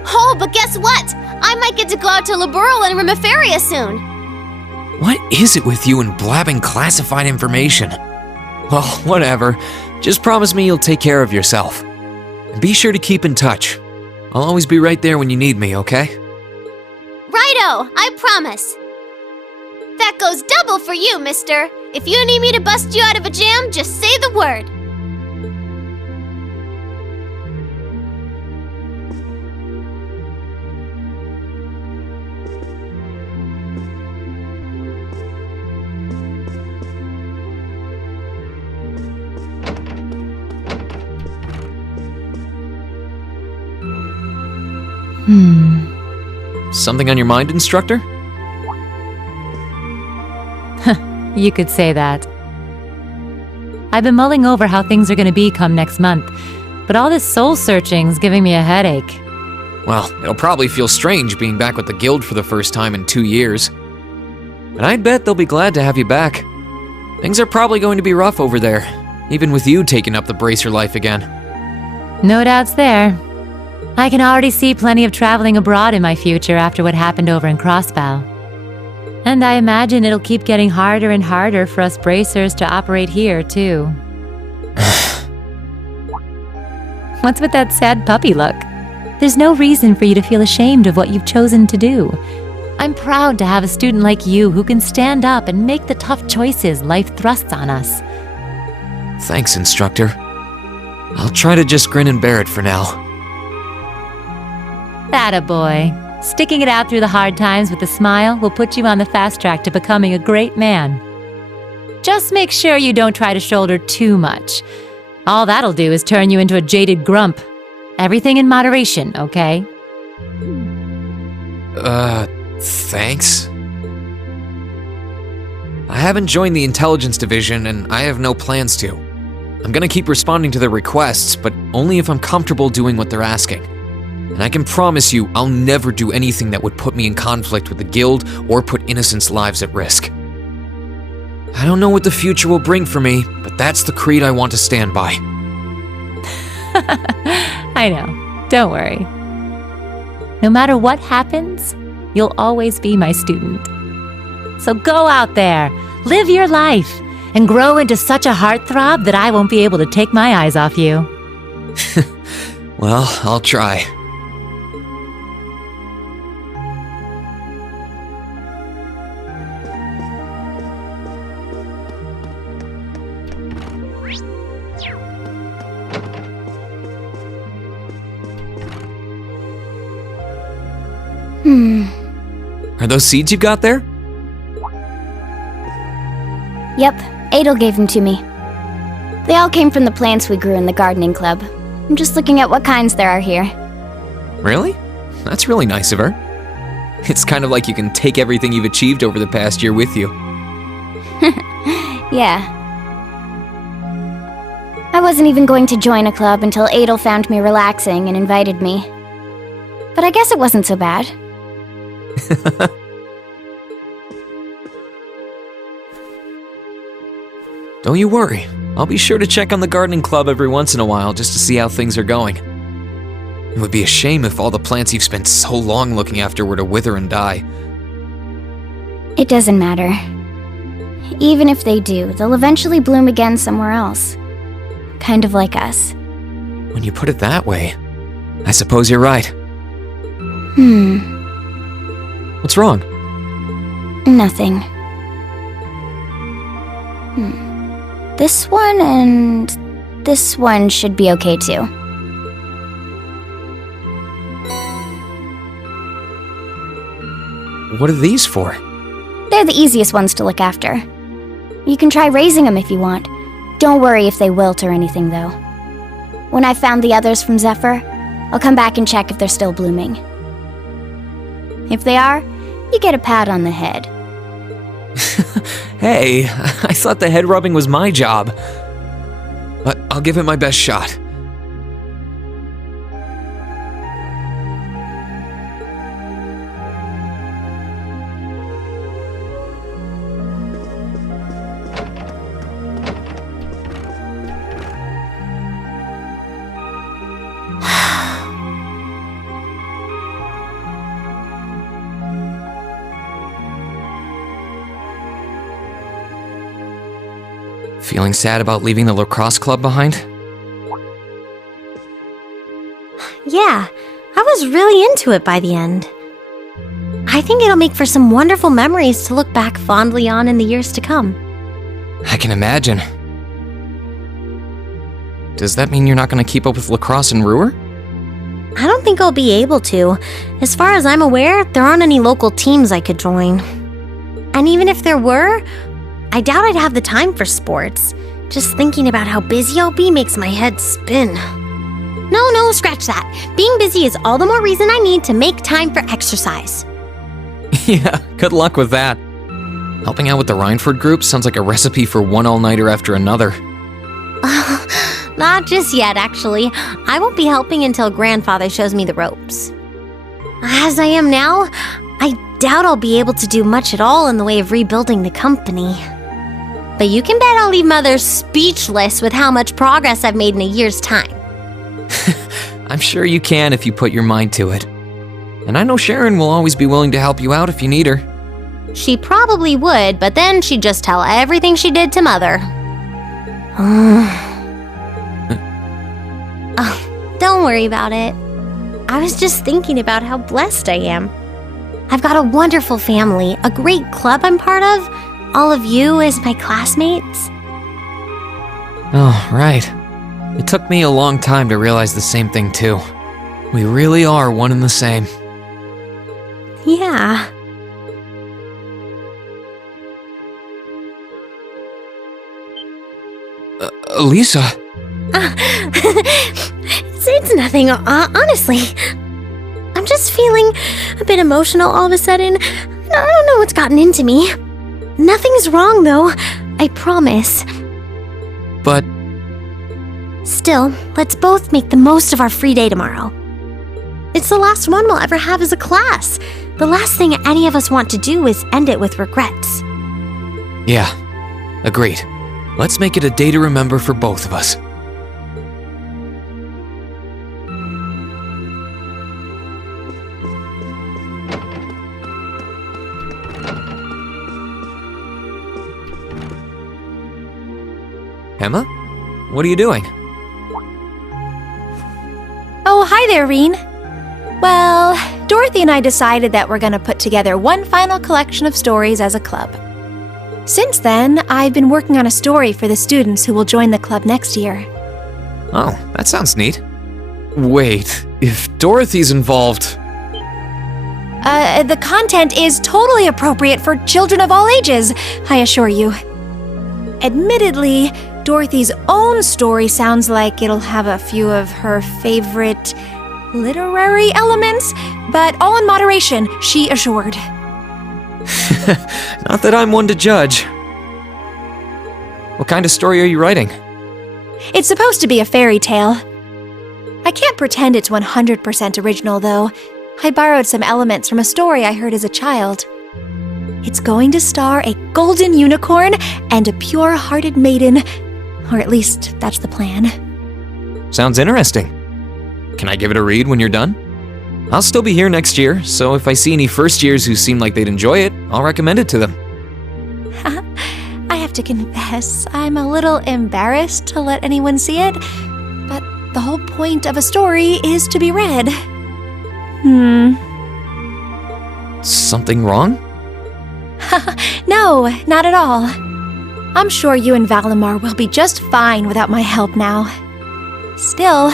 Oh, but guess what? I might get to go out to Laburel and Remiferia soon. What is it with you and blabbing classified information? Well, whatever. Just promise me you'll take care of yourself. And be sure to keep in touch. I'll always be right there when you need me, okay? Righto, I promise. That goes double for you, mister. If you need me to bust you out of a jam, just say the word. Something on your mind, instructor? You could say that. I've been mulling over how things are going to be come next month, but all this soul searching's giving me a headache. Well, it'll probably feel strange being back with the guild for the first time in 2 years. But I'd bet they'll be glad to have you back. Things are probably going to be rough over there, even with you taking up the bracer life again. No doubts there. I can already see plenty of traveling abroad in my future after what happened over in Crossbow. And I imagine it'll keep getting harder and harder for us bracers to operate here, too. What's with that sad puppy look? There's no reason for you to feel ashamed of what you've chosen to do. I'm proud to have a student like you who can stand up and make the tough choices life thrusts on us. Thanks, instructor. I'll try to just grin and bear it for now. Attaboy. Sticking it out through the hard times with a smile will put you on the fast track to becoming a great man. Just make sure you don't try to shoulder too much. All that'll do is turn you into a jaded grump. Everything in moderation, okay? Thanks? I haven't joined the intelligence division, and I have no plans to. I'm gonna keep responding to their requests, but only if I'm comfortable doing what they're asking. And I can promise you, I'll never do anything that would put me in conflict with the guild or put innocents' lives at risk. I don't know what the future will bring for me, but that's the creed I want to stand by. I know. Don't worry. No matter what happens, you'll always be my student. So go out there, live your life, and grow into such a heartthrob that I won't be able to take my eyes off you. Well, I'll try. Are those seeds you got there? Yep, Adel gave them to me. They all came from the plants we grew in the gardening club. I'm just looking at what kinds there are here. Really? That's really nice of her. It's kind of like you can take everything you've achieved over the past year with you. Yeah. I wasn't even going to join a club until Adel found me relaxing and invited me. But I guess it wasn't so bad. Don't you worry. I'll be sure to check on the gardening club every once in a while just to see how things are going. It would be a shame if all the plants you've spent so long looking after were to wither and die. It doesn't matter. Even if they do, they'll eventually bloom again somewhere else. Kind of like us. When you put it that way, I suppose you're right. What's wrong? Nothing. This one and this one should be okay too. What are these for? They're the easiest ones to look after. You can try raising them if you want. Don't worry if they wilt or anything, though. When I've found the others from Zephyr, I'll come back and check if they're still blooming. If they are, you get a pat on the head. Hey, I thought the head rubbing was my job. But I'll give it my best shot. Feeling sad about leaving the lacrosse club behind? Yeah, I was really into it by the end. I think it'll make for some wonderful memories to look back fondly on in the years to come. I can imagine. Does that mean you're not going to keep up with lacrosse and Ruhr? I don't think I'll be able to. As far as I'm aware, there aren't any local teams I could join. And even if there were, I doubt I'd have the time for sports. Just thinking about how busy I'll be makes my head spin. No, scratch that. Being busy is all the more reason I need to make time for exercise. Yeah, good luck with that. Helping out with the Rhineford group sounds like a recipe for one all-nighter after another. Not just yet, actually. I won't be helping until Grandfather shows me the ropes. As I am now, I doubt I'll be able to do much at all in the way of rebuilding the company. But you can bet I'll leave Mother speechless with how much progress I've made in a year's time. I'm sure you can if you put your mind to it. And I know Sharon will always be willing to help you out if you need her. She probably would, but then she'd just tell everything she did to Mother. Don't worry about it. I was just thinking about how blessed I am. I've got a wonderful family, a great club I'm part of, all of you as my classmates. Oh, right. It took me a long time to realize the same thing, too. We really are one and the same. Yeah. Elisa. It's nothing, honestly. I'm just feeling a bit emotional all of a sudden. I don't know what's gotten into me. Nothing's wrong, though. I promise. But Still, let's both make the most of our free day tomorrow. It's the last one we'll ever have as a class. The last thing any of us want to do is end it with regrets. yeah, agreed. Let's make it a day to remember for both of us. Emma? What are you doing? Oh, hi there, Reen. Well, Dorothy and I decided that we're gonna put together one final collection of stories as a club. Since then, I've been working on a story for the students who will join the club next year. Oh, that sounds neat. Wait, if Dorothy's involved... The content is totally appropriate for children of all ages, I assure you. Admittedly, Dorothy's own story sounds like it'll have a few of her favorite literary elements, but all in moderation, she assured. Not that I'm one to judge. What kind of story are you writing? It's supposed to be a fairy tale. I can't pretend it's 100% original, though. I borrowed some elements from a story I heard as a child. It's going to star a golden unicorn and a pure-hearted maiden, or at least that's the plan. Sounds interesting. Can I give it a read when you're done? I'll still be here next year, so if I see any first years who seem like they'd enjoy it, I'll recommend it to them. I have to confess, I'm a little embarrassed to let anyone see it, but the whole point of a story is to be read. Something wrong? No, not at all. I'm sure you and Valimar will be just fine without my help now. Still,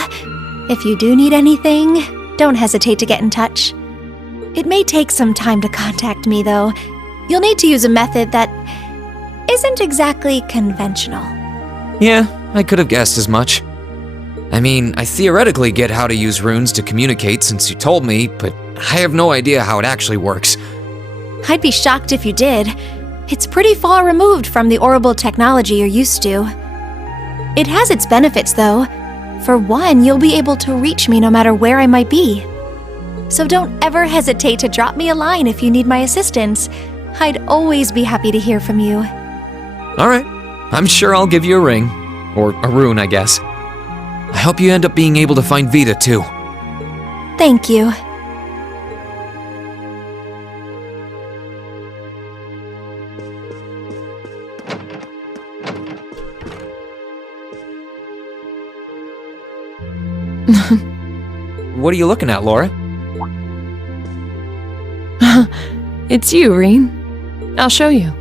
if you do need anything, don't hesitate to get in touch. It may take some time to contact me, though. You'll need to use a method that isn't exactly conventional. Yeah, I could have guessed as much. I mean, I theoretically get how to use runes to communicate since you told me, but I have no idea how it actually works. I'd be shocked if you did. It's pretty far removed from the orbital technology you're used to. It has its benefits, though. For one, you'll be able to reach me no matter where I might be. So don't ever hesitate to drop me a line if you need my assistance. I'd always be happy to hear from you. Alright, I'm sure I'll give you a ring. Or a rune, I guess. I hope you end up being able to find Vita, too. Thank you. What are you looking at, Laura? It's you, Reen. I'll show you.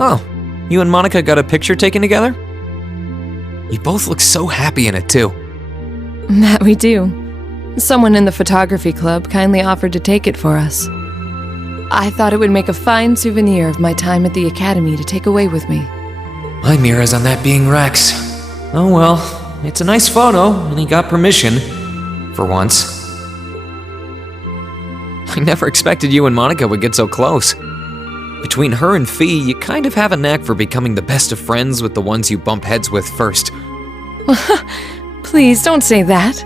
Oh, you and Monica got a picture taken together? You both look so happy in it, too. That we do. Someone in the photography club kindly offered to take it for us. I thought it would make a fine souvenir of my time at the academy to take away with me. My mirror's on that being Rex. Oh well, it's a nice photo, and he got permission. For once. I never expected you and Monica would get so close. Between her and Fee, you kind of have a knack for becoming the best of friends with the ones you bump heads with first. Please don't say that.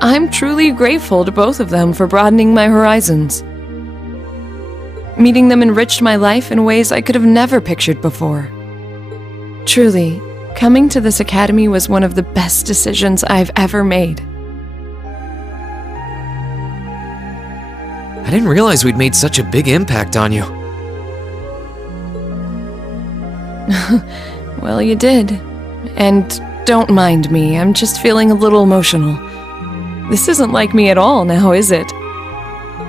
I'm truly grateful to both of them for broadening my horizons. Meeting them enriched my life in ways I could have never pictured before. Truly, coming to this academy was one of the best decisions I've ever made. I didn't realize we'd made such a big impact on you. Well, you did. And don't mind me, I'm just feeling a little emotional. This isn't like me at all now, is it?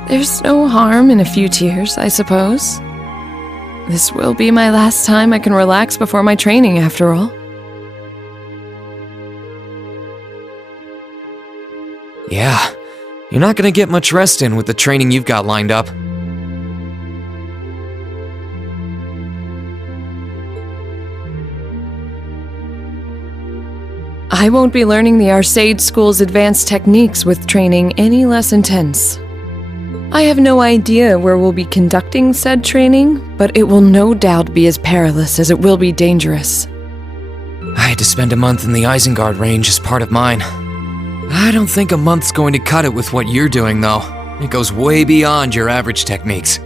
There's no harm in a few tears, I suppose. This will be my last time I can relax before my training, after all. Yeah, you're not gonna get much rest in with the training you've got lined up. I won't be learning the Arcade School's advanced techniques with training any less intense. I have no idea where we'll be conducting said training, but it will no doubt be as perilous as it will be dangerous. I had to spend a month in the Isengard range as part of mine. I don't think a month's going to cut it with what you're doing, though. It goes way beyond your average techniques.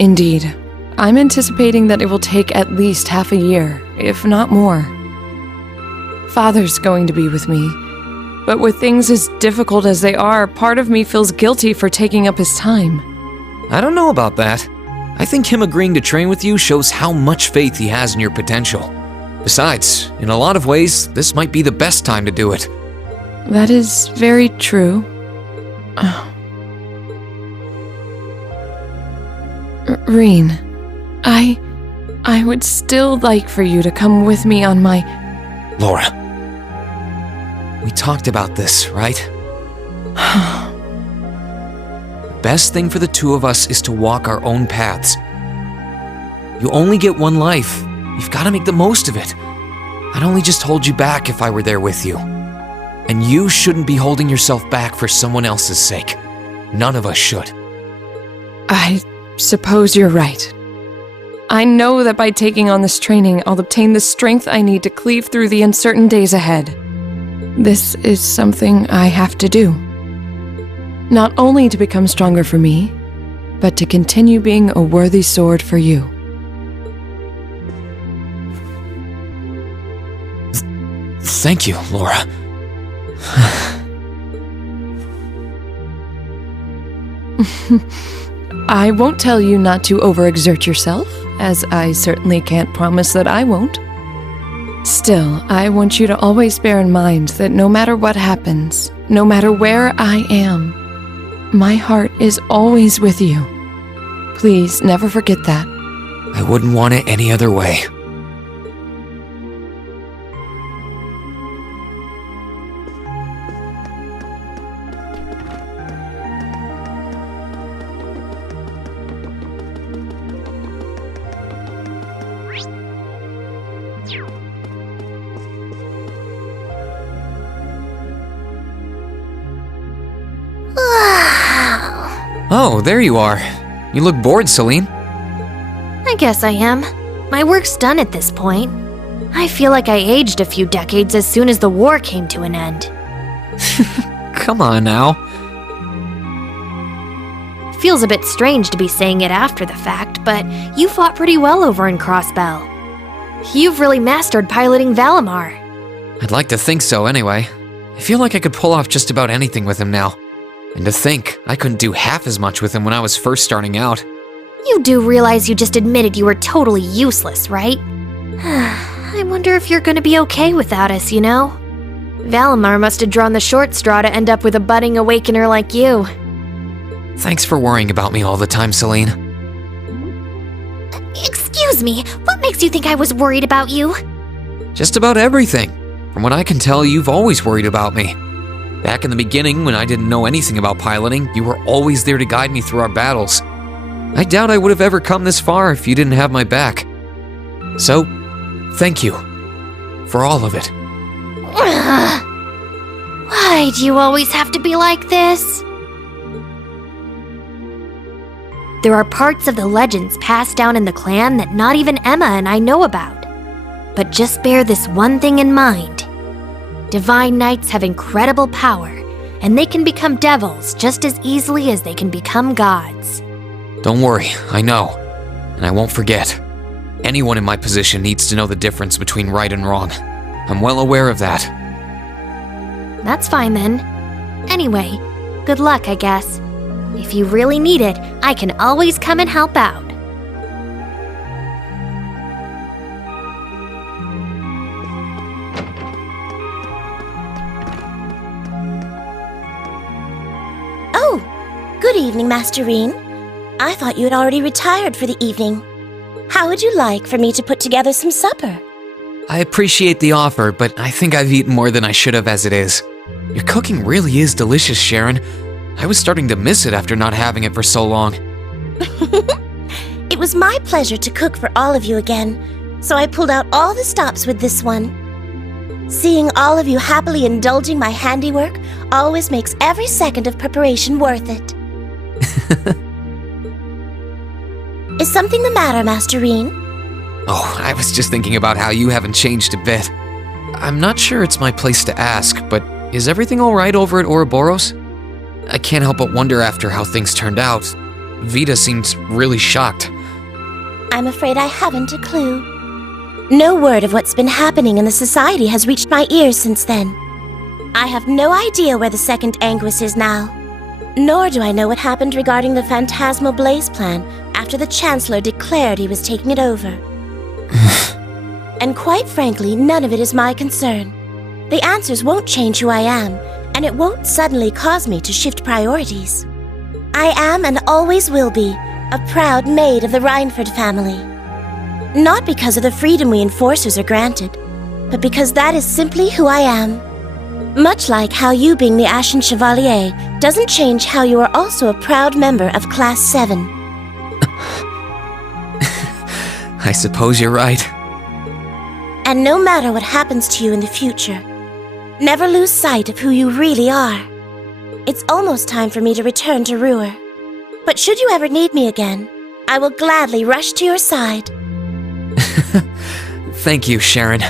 Indeed. I'm anticipating that it will take at least half a year, if not more. Father's going to be with me, but with things as difficult as they are, part of me feels guilty for taking up his time. I don't know about that. I think him agreeing to train with you shows how much faith he has in your potential. Besides, in a lot of ways, this might be the best time to do it. That is very true. Reen, I would still like for you to come with me on my... Laura, we talked about this, right? The best thing for the two of us is to walk our own paths. You only get one life. You've got to make the most of it. I'd only just hold you back if I were there with you. And you shouldn't be holding yourself back for someone else's sake. None of us should. I suppose you're right. I know that by taking on this training, I'll obtain the strength I need to cleave through the uncertain days ahead. This is something I have to do. Not only to become stronger for me, but to continue being a worthy sword for you. Thank you, Laura. I won't tell you not to overexert yourself, as I certainly can't promise that I won't. Still, I want you to always bear in mind that no matter what happens, no matter where I am, my heart is always with you. Please never forget that. I wouldn't want it any other way. Oh, there you are. You look bored, Celine. I guess I am. My work's done at this point. I feel like I aged a few decades as soon as the war came to an end. Come on now. Feels a bit strange to be saying it after the fact, but you fought pretty well over in Crossbell. You've really mastered piloting Valimar. I'd like to think so anyway. I feel like I could pull off just about anything with him now. And to think, I couldn't do half as much with him when I was first starting out. You do realize you just admitted you were totally useless, right? I wonder if you're gonna be okay without us, you know? Valimar must have drawn the short straw to end up with a budding awakener like you. Thanks for worrying about me all the time, Celine. Excuse me, what makes you think I was worried about you? Just about everything. From what I can tell, you've always worried about me. Back in the beginning, when I didn't know anything about piloting, you were always there to guide me through our battles. I doubt I would have ever come this far if you didn't have my back. So, thank you. For all of it. Why do you always have to be like this? There are parts of the legends passed down in the clan that not even Emma and I know about. But just bear this one thing in mind. Divine Knights have incredible power, and they can become devils just as easily as they can become gods. Don't worry, I know. And I won't forget. Anyone in my position needs to know the difference between right and wrong. I'm well aware of that. That's fine then. Anyway, good luck, I guess. If you really need it, I can always come and help out. Good evening, Master Reen. I thought you had already retired for the evening. How would you like for me to put together some supper? I appreciate the offer, but I think I've eaten more than I should have as it is. Your cooking really is delicious, Sharon. I was starting to miss it after not having it for so long. It was my pleasure to cook for all of you again, so I pulled out all the stops with this one. Seeing all of you happily indulging my handiwork always makes every second of preparation worth it. Is something the matter, Master Reen? Oh, I was just thinking about how you haven't changed a bit. I'm not sure it's my place to ask, but is everything alright over at Ouroboros? I can't help but wonder after how things turned out. Vita seemed really shocked. I'm afraid I haven't a clue. No word of what's been happening in the society has reached my ears since then. I have no idea where the second Anguis is now. Nor do I know what happened regarding the Phantasmal Blaze plan after the Chancellor declared he was taking it over. And quite frankly, none of it is my concern. The answers won't change who I am, and it won't suddenly cause me to shift priorities. I am and always will be a proud maid of the Reinford family. Not because of the freedom we enforcers are granted, but because that is simply who I am. Much like how you being the Ashen Chevalier doesn't change how you are also a proud member of Class 7. I suppose you're right. And no matter what happens to you in the future, never lose sight of who you really are. It's almost time for me to return to Ruhr. But should you ever need me again, I will gladly rush to your side. Thank you, Sharon.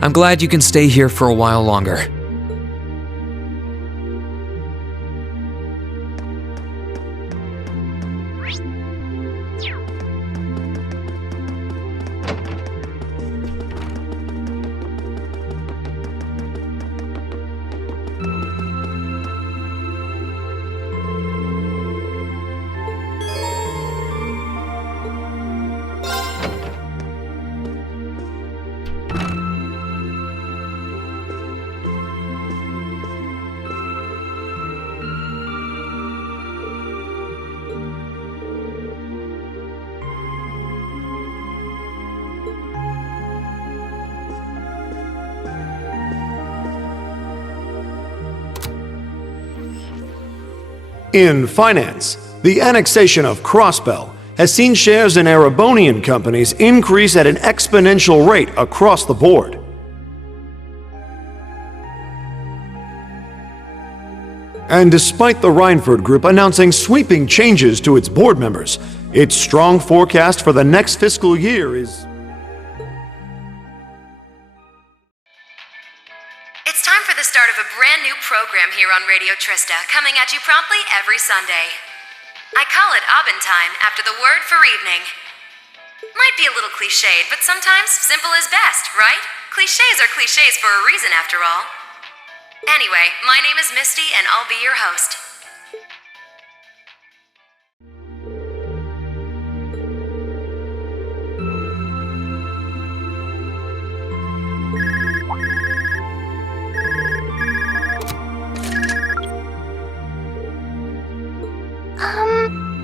I'm glad you can stay here for a while longer. In finance, the annexation of Crossbell has seen shares in Erebonian companies increase at an exponential rate across the board. And despite the Reinford Group announcing sweeping changes to its board members, its strong forecast for the next fiscal year is... It's time for the start of a brand new program here on Radio Trista, coming at you promptly every Sunday. I call it Abendtime after the word for evening. Might be a little cliched, but sometimes simple is best, right? Clichés are clichés for a reason, after all. Anyway, my name is Misty, and I'll be your host.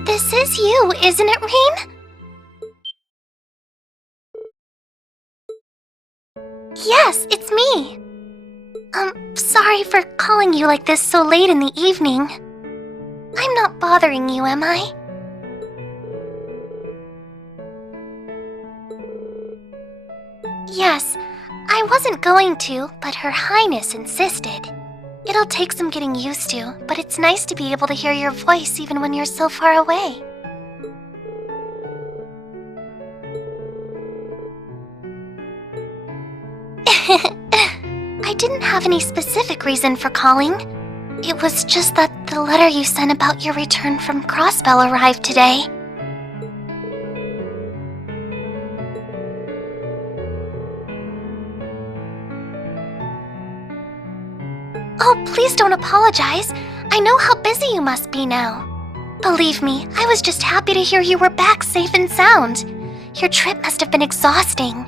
This is you, isn't it, Reen? Yes, it's me. Sorry for calling you like this so late in the evening. I'm not bothering you, am I? Yes, I wasn't going to, but Her Highness insisted. It'll take some getting used to, but it's nice to be able to hear your voice even when you're so far away. I didn't have any specific reason for calling. It was just that the letter you sent about your return from Crossbell arrived today. Oh, please don't apologize. I know how busy you must be now. Believe me, I was just happy to hear you were back safe and sound. Your trip must have been exhausting.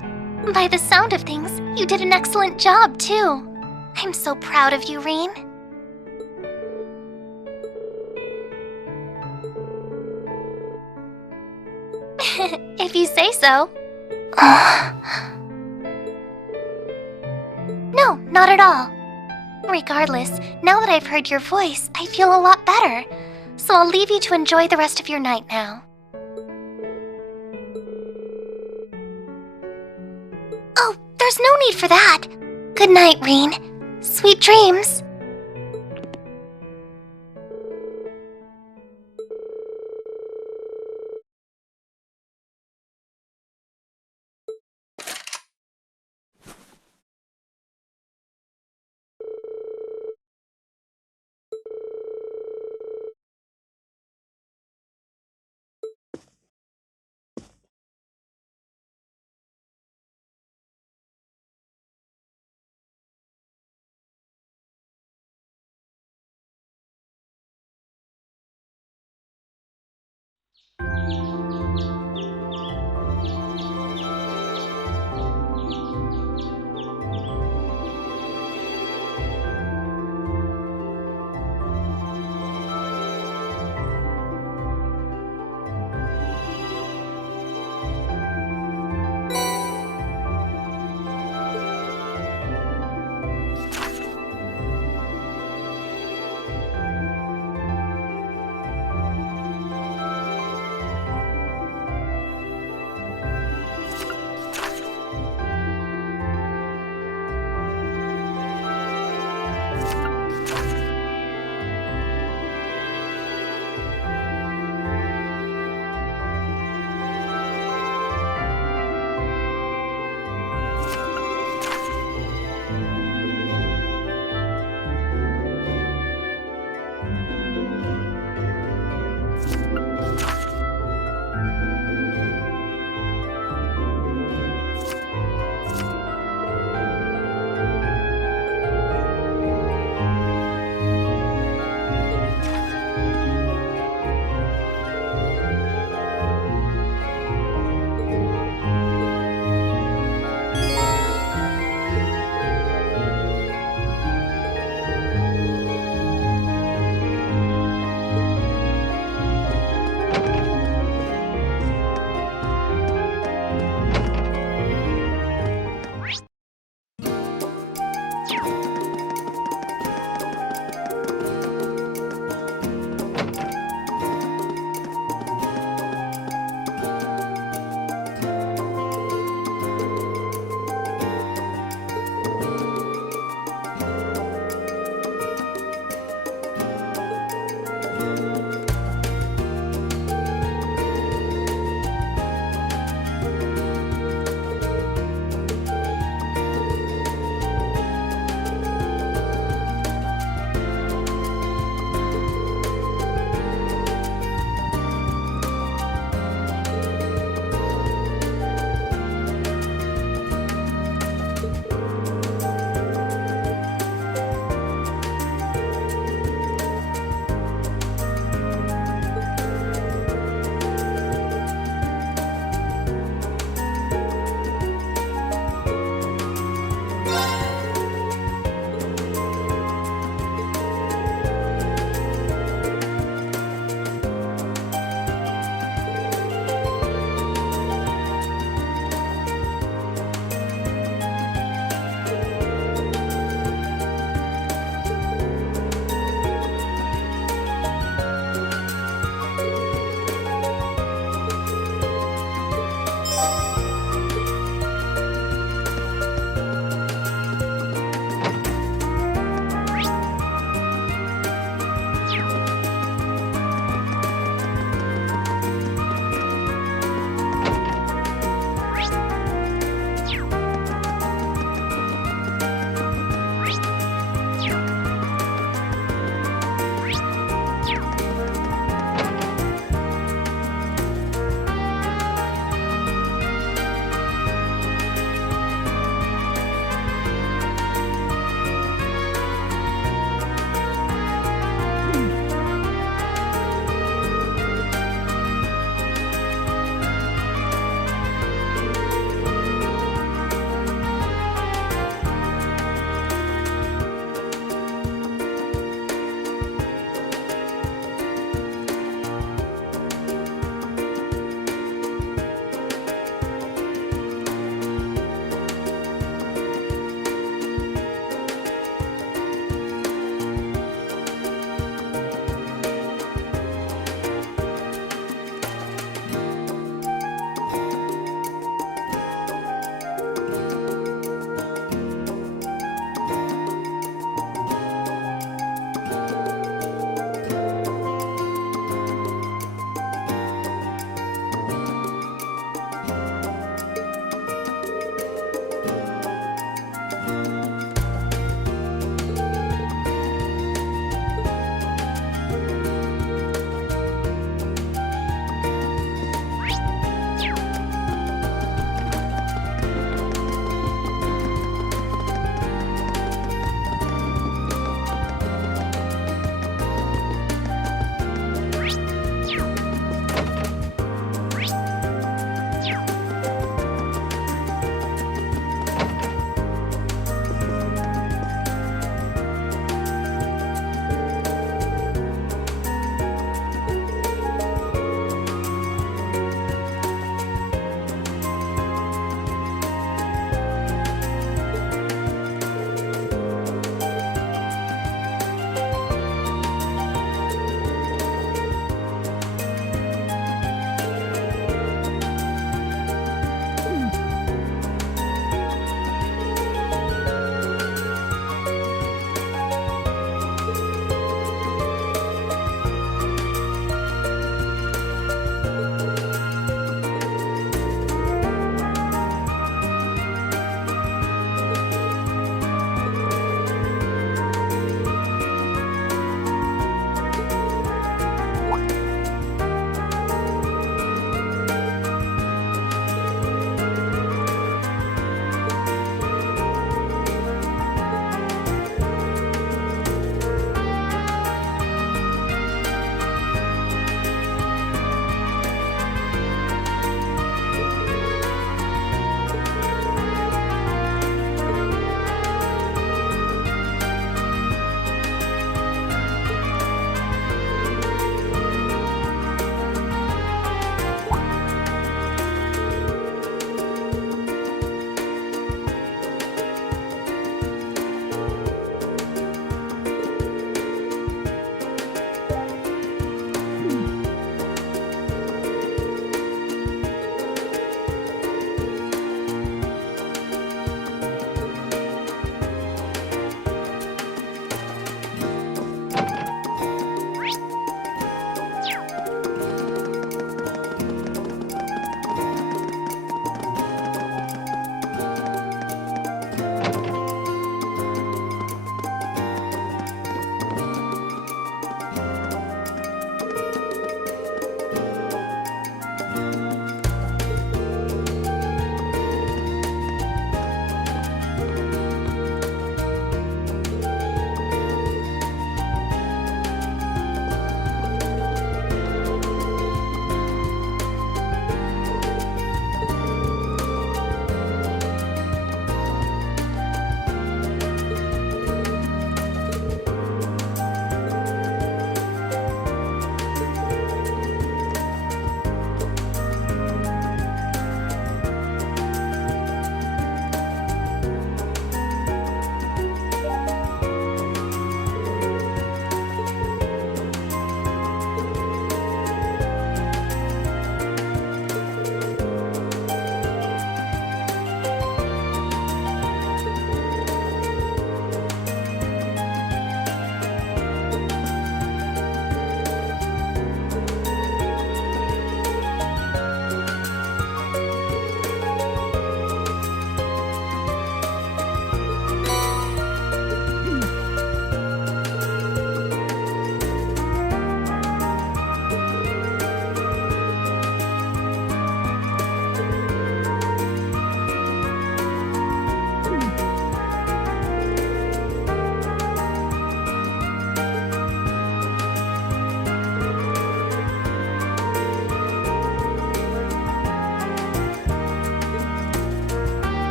By the sound of things, you did an excellent job, too. I'm so proud of you, Reen. If you say so. No, not at all. Regardless, now that I've heard your voice, I feel a lot better. So I'll leave you to enjoy the rest of your night now. Oh, there's no need for that. Good night, Reen. Sweet dreams.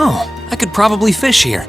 Oh, I could probably fish here.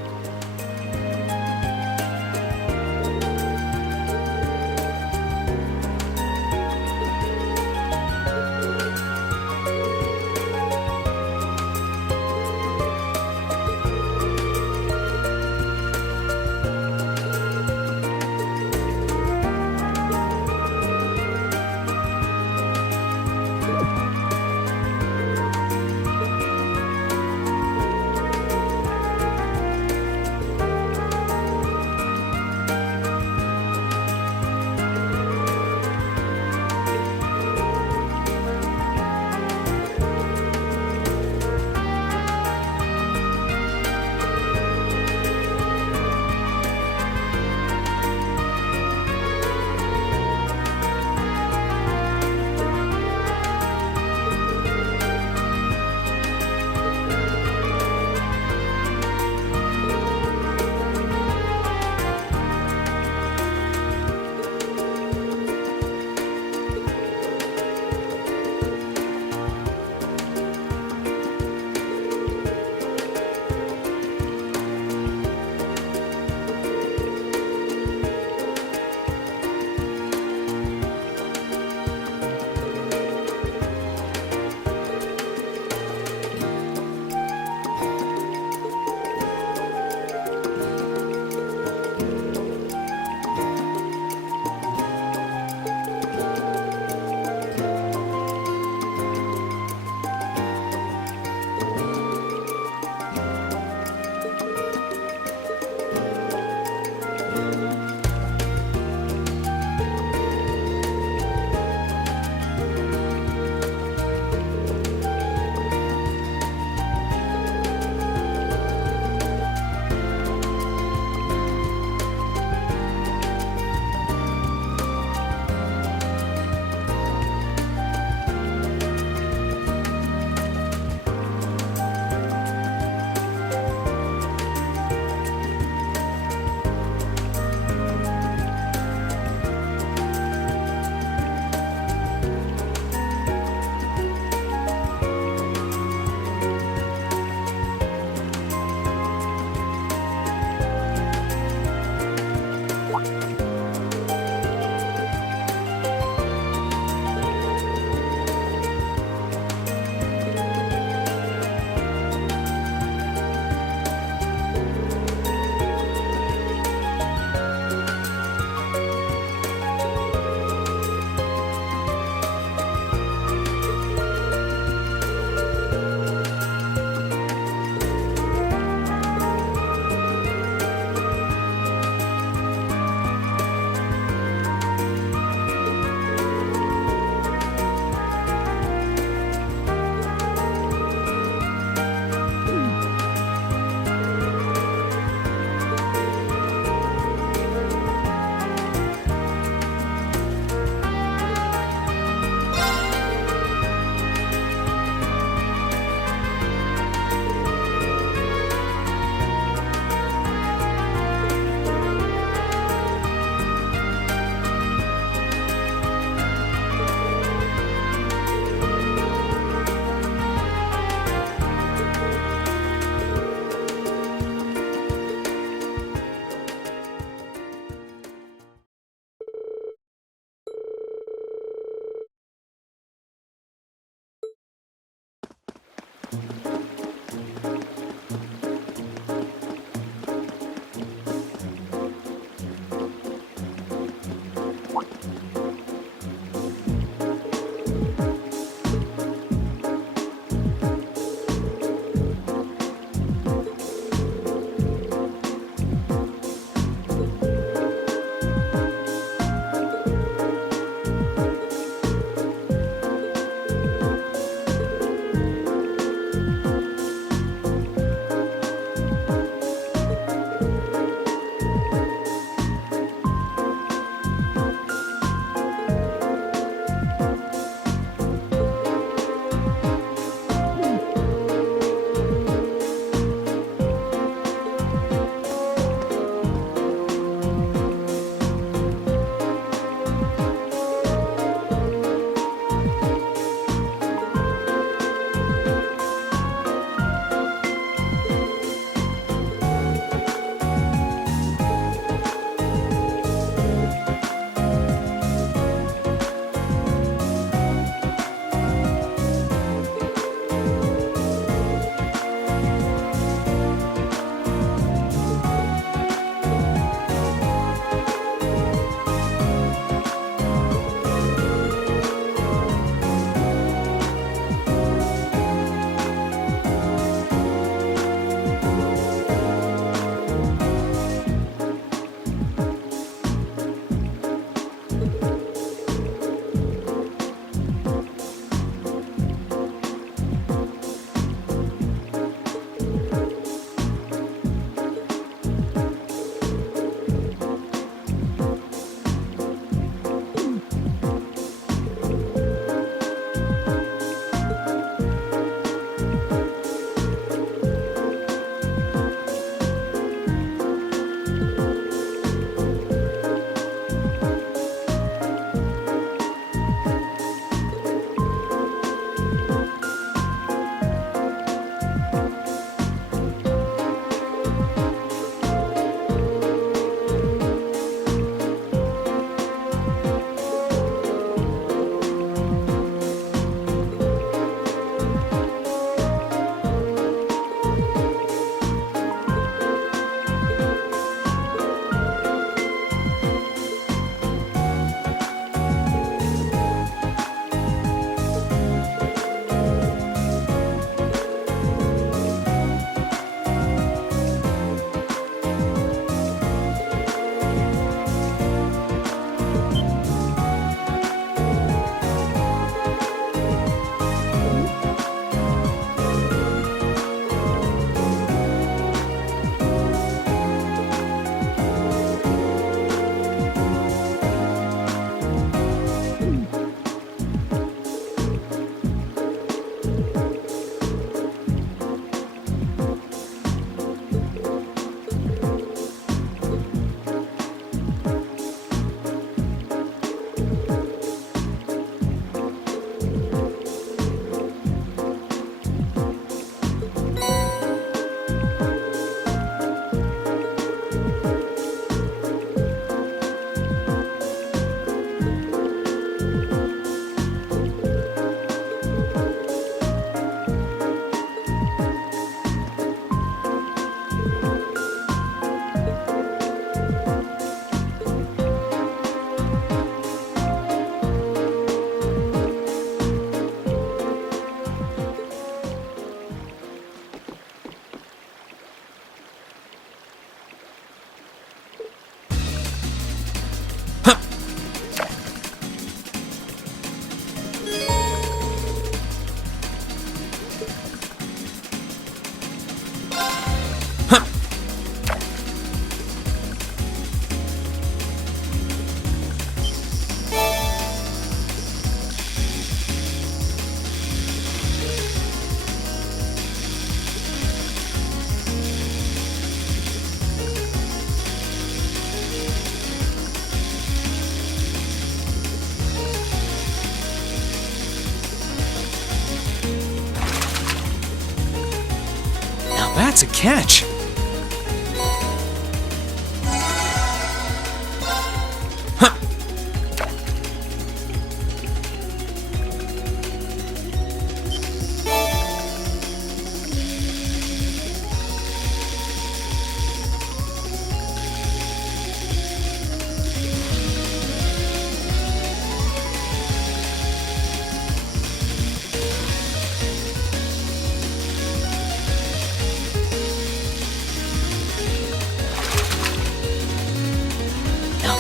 that's a catch.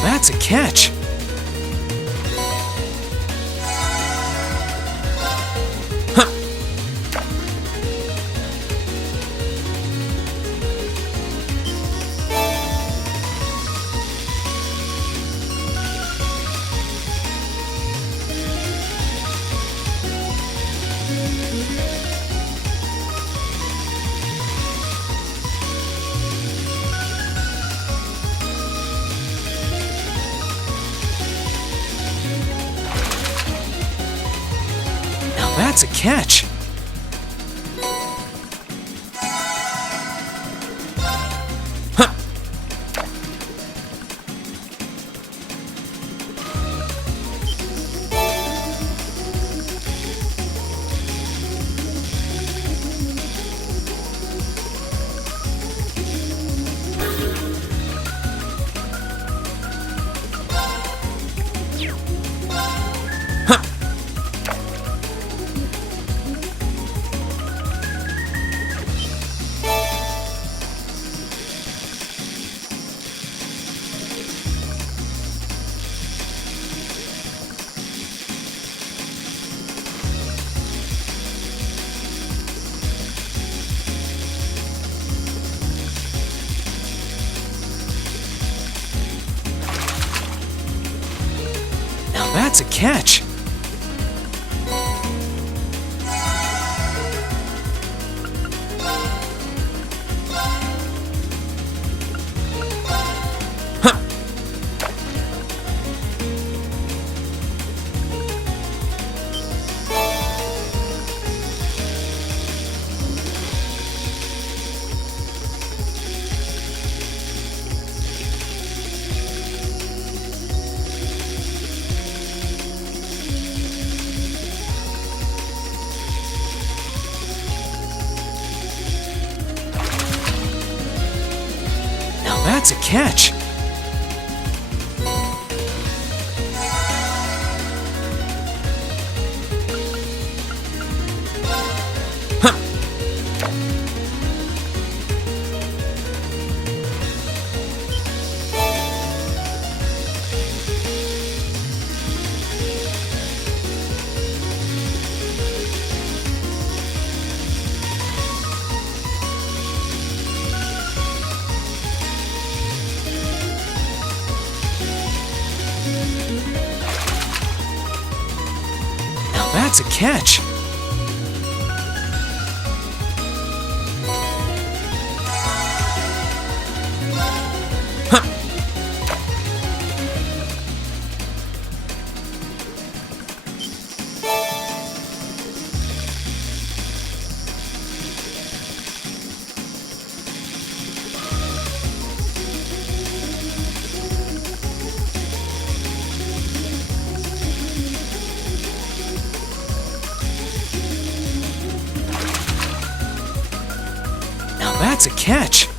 That's a catch. That's a catch. That's a catch. That's a catch. That's a catch. That's a catch.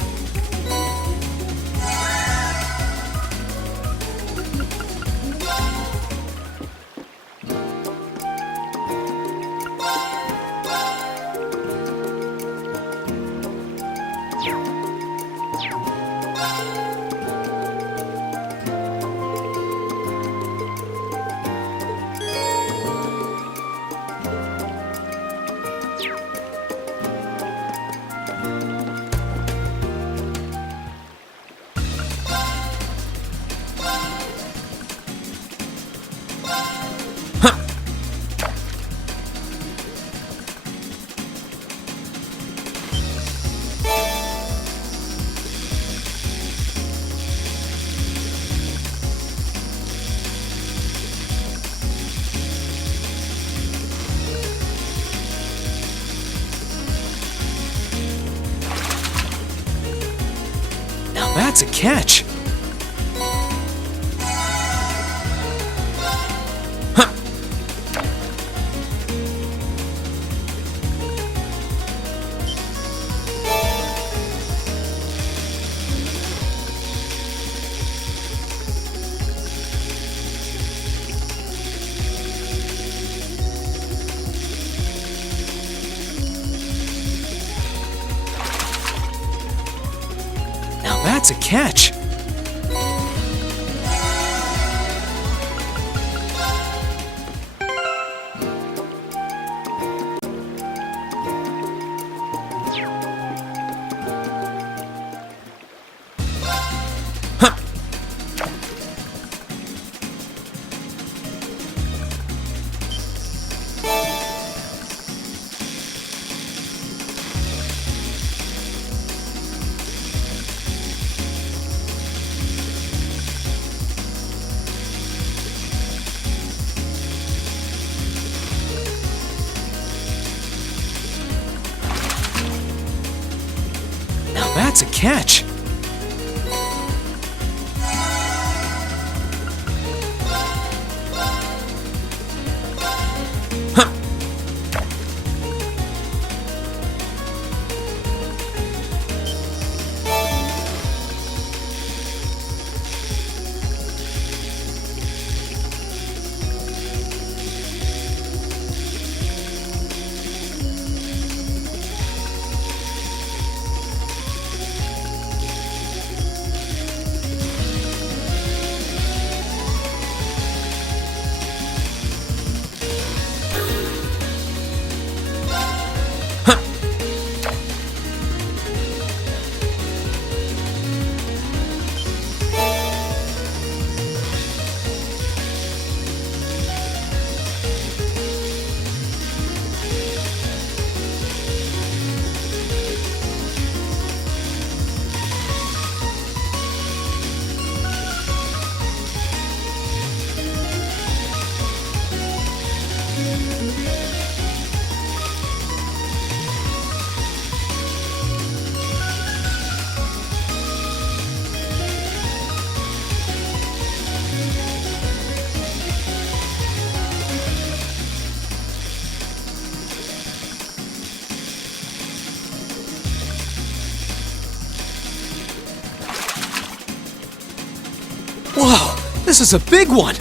that's a catch. Now that's a catch. Now that's a catch. Whoa, this is a big one!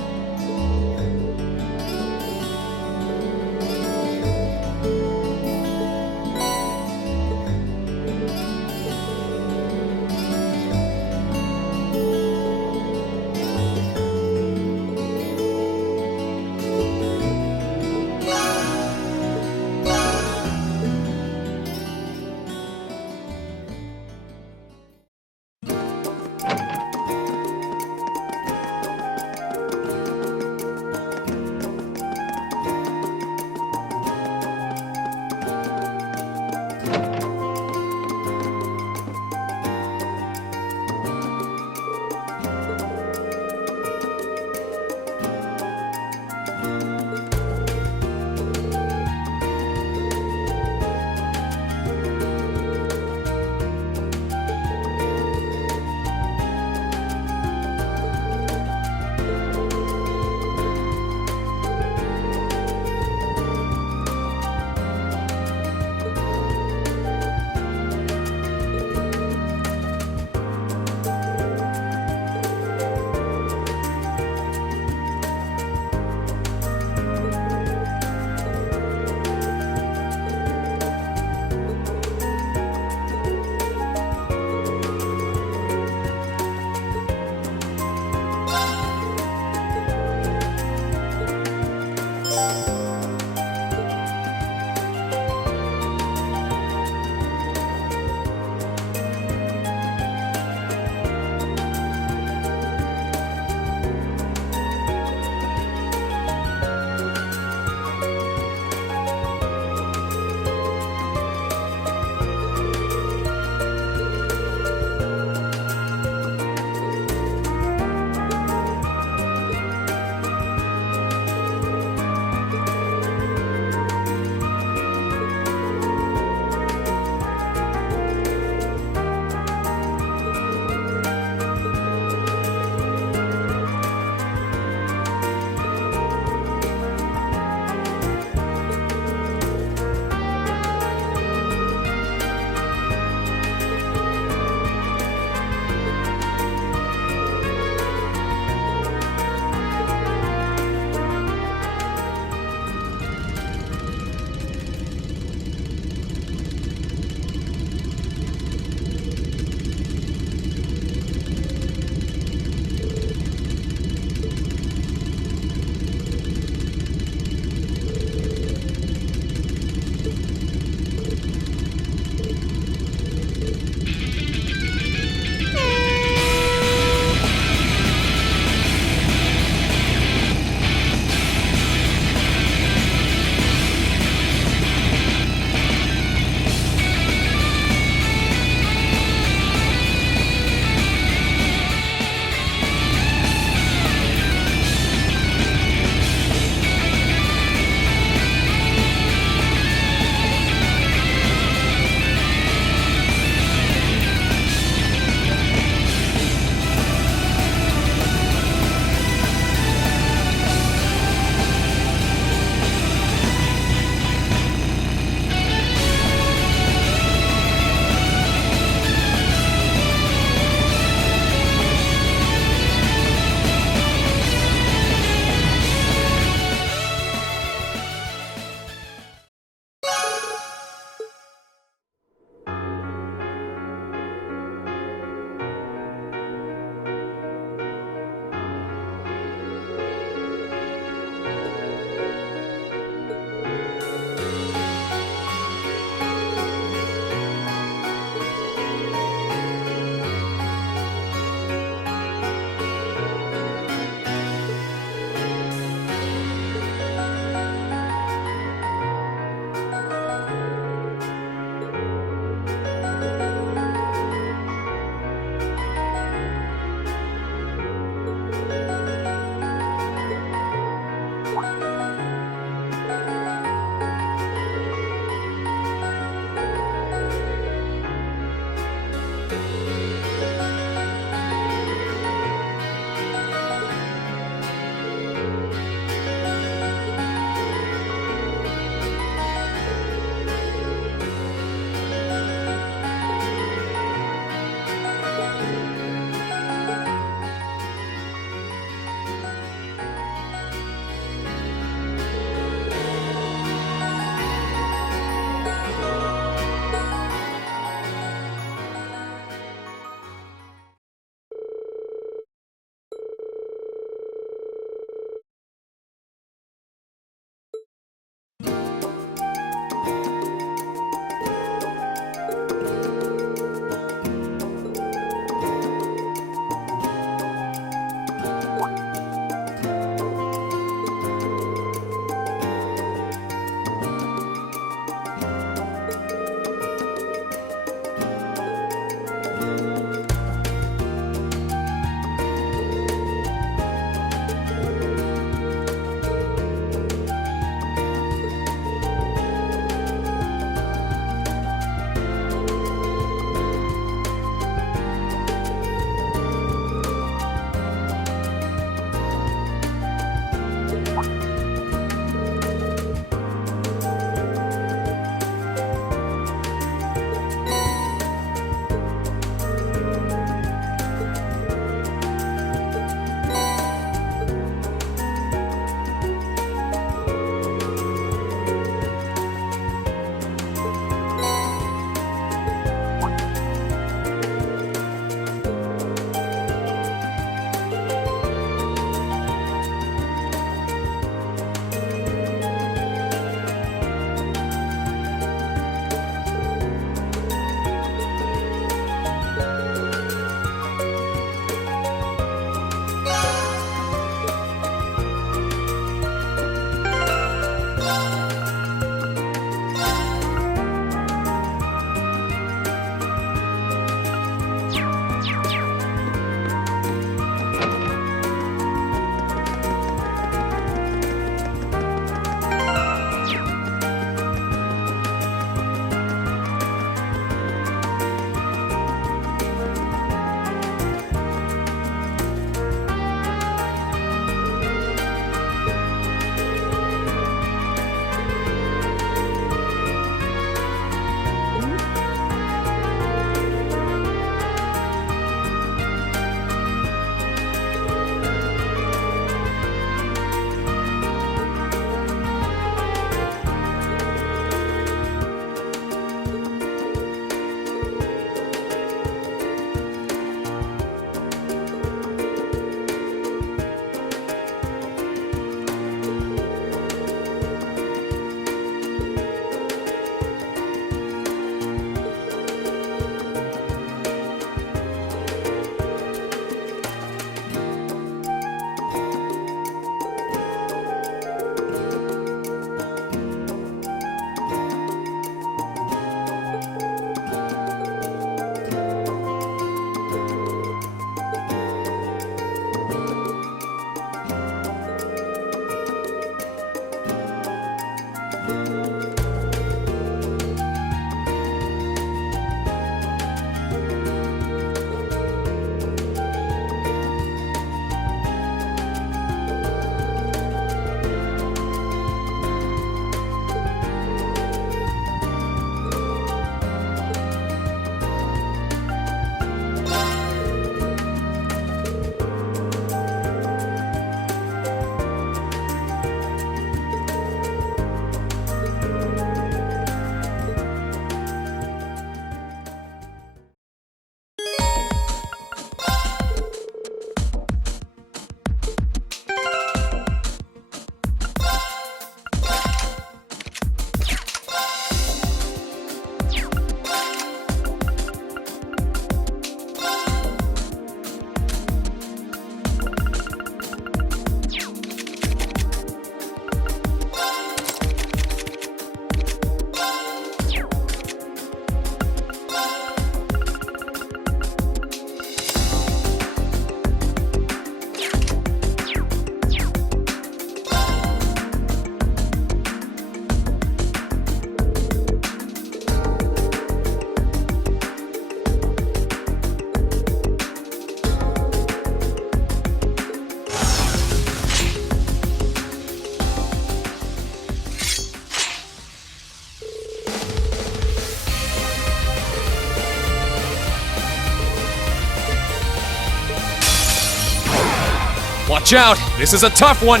Watch out! This is a tough one!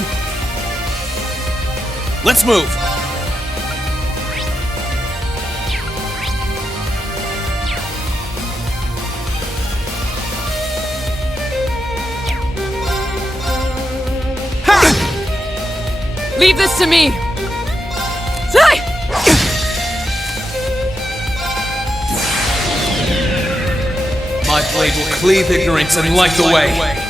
Let's move! Leave this to me! Die! My blade will cleave ignorance and light the way.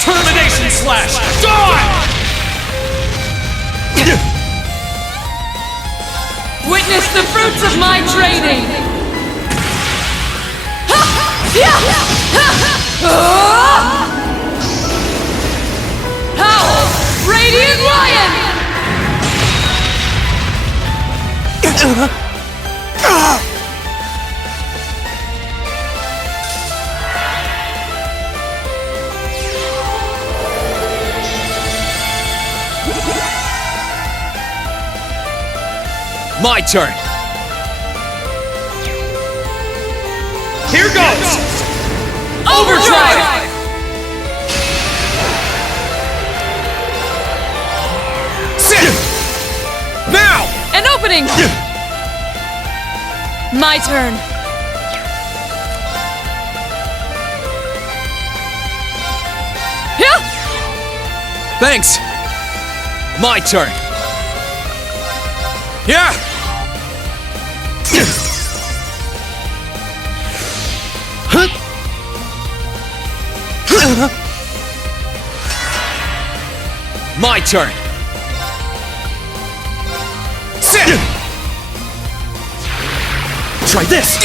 Termination slash! Die! Witness the fruits of my training! Howl! Radiant Lion! My turn! Here goes! Overdrive! Sit! Now! An opening! My turn. Thanks! My turn! Yeah! My turn! Sit! Try this!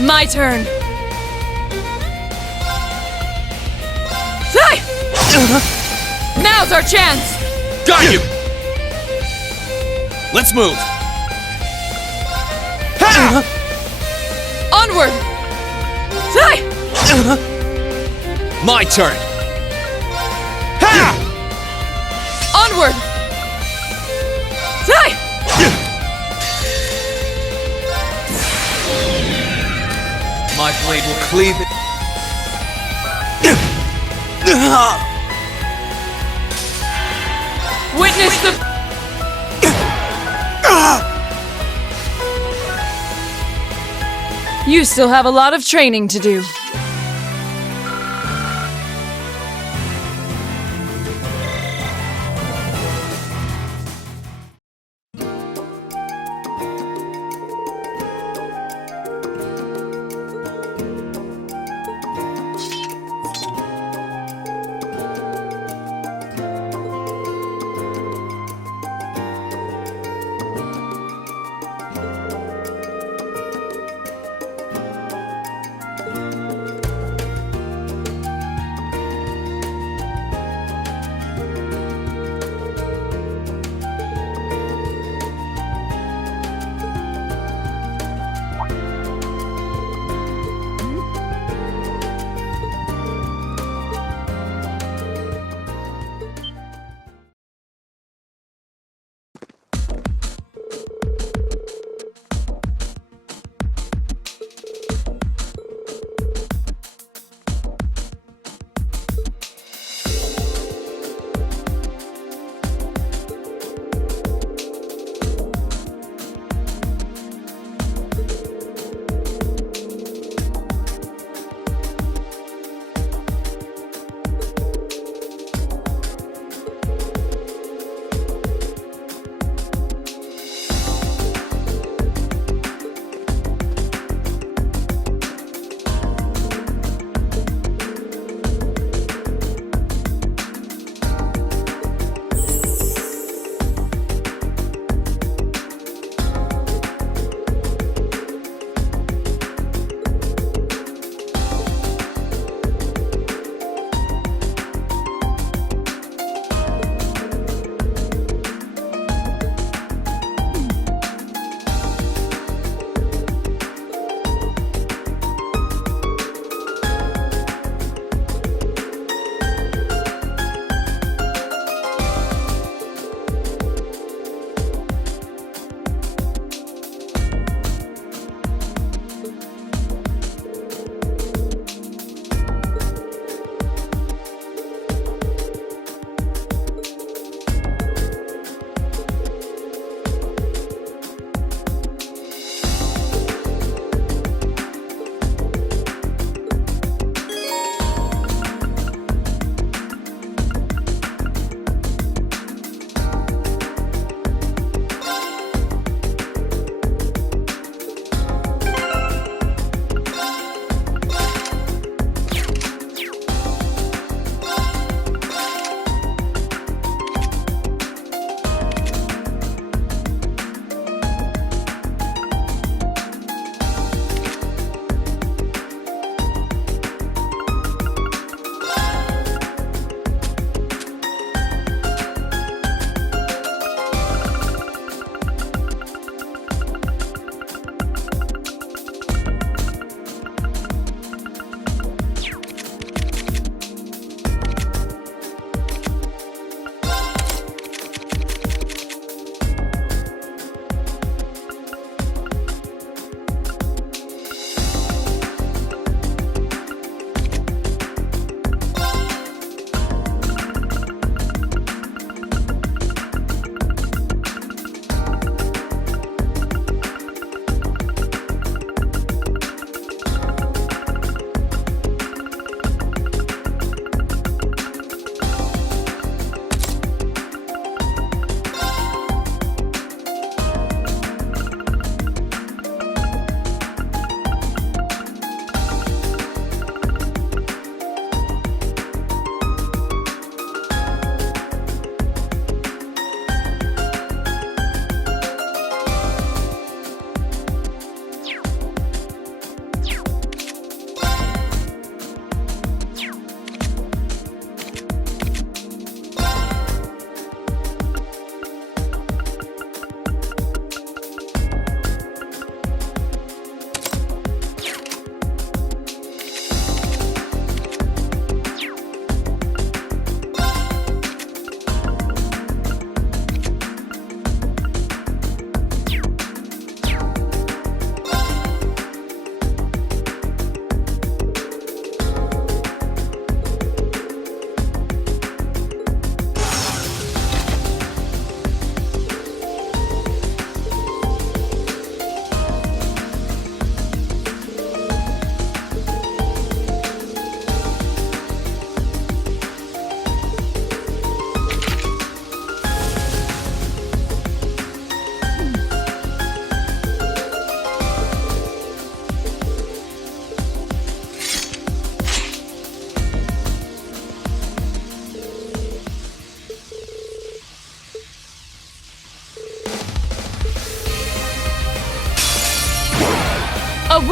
My turn. Now's our chance! Got you! Let's move! Onward! My turn! Onward! My blade will cleave it. Witness the... You still have a lot of training to do.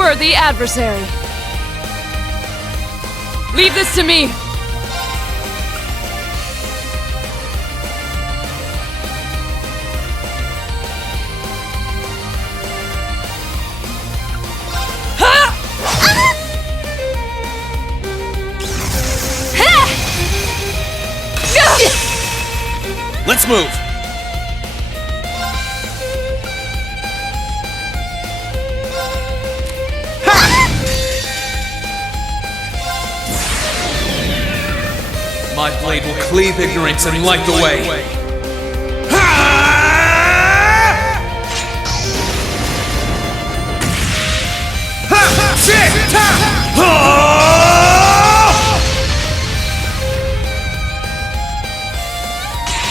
unworthy adversary. Leave this to me. Let's move! My blade will cleave ignorance and light the way.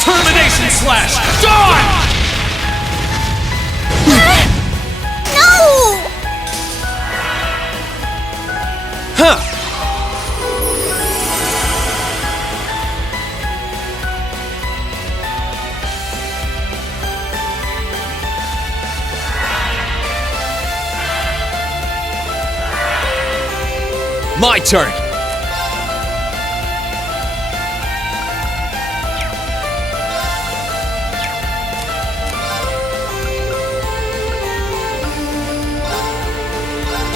Termination slash! Dawn! No! Huh! My turn!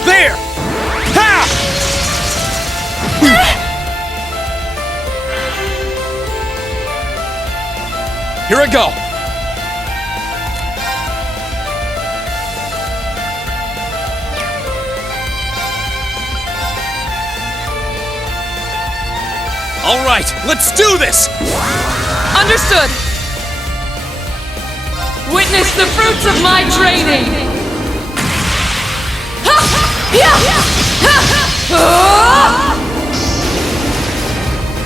There! Ha! Here I go! All right, let's do this! Understood. Witness the fruits of my training.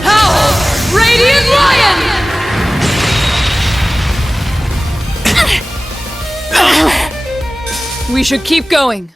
Howl, Radiant Lion! We should keep going.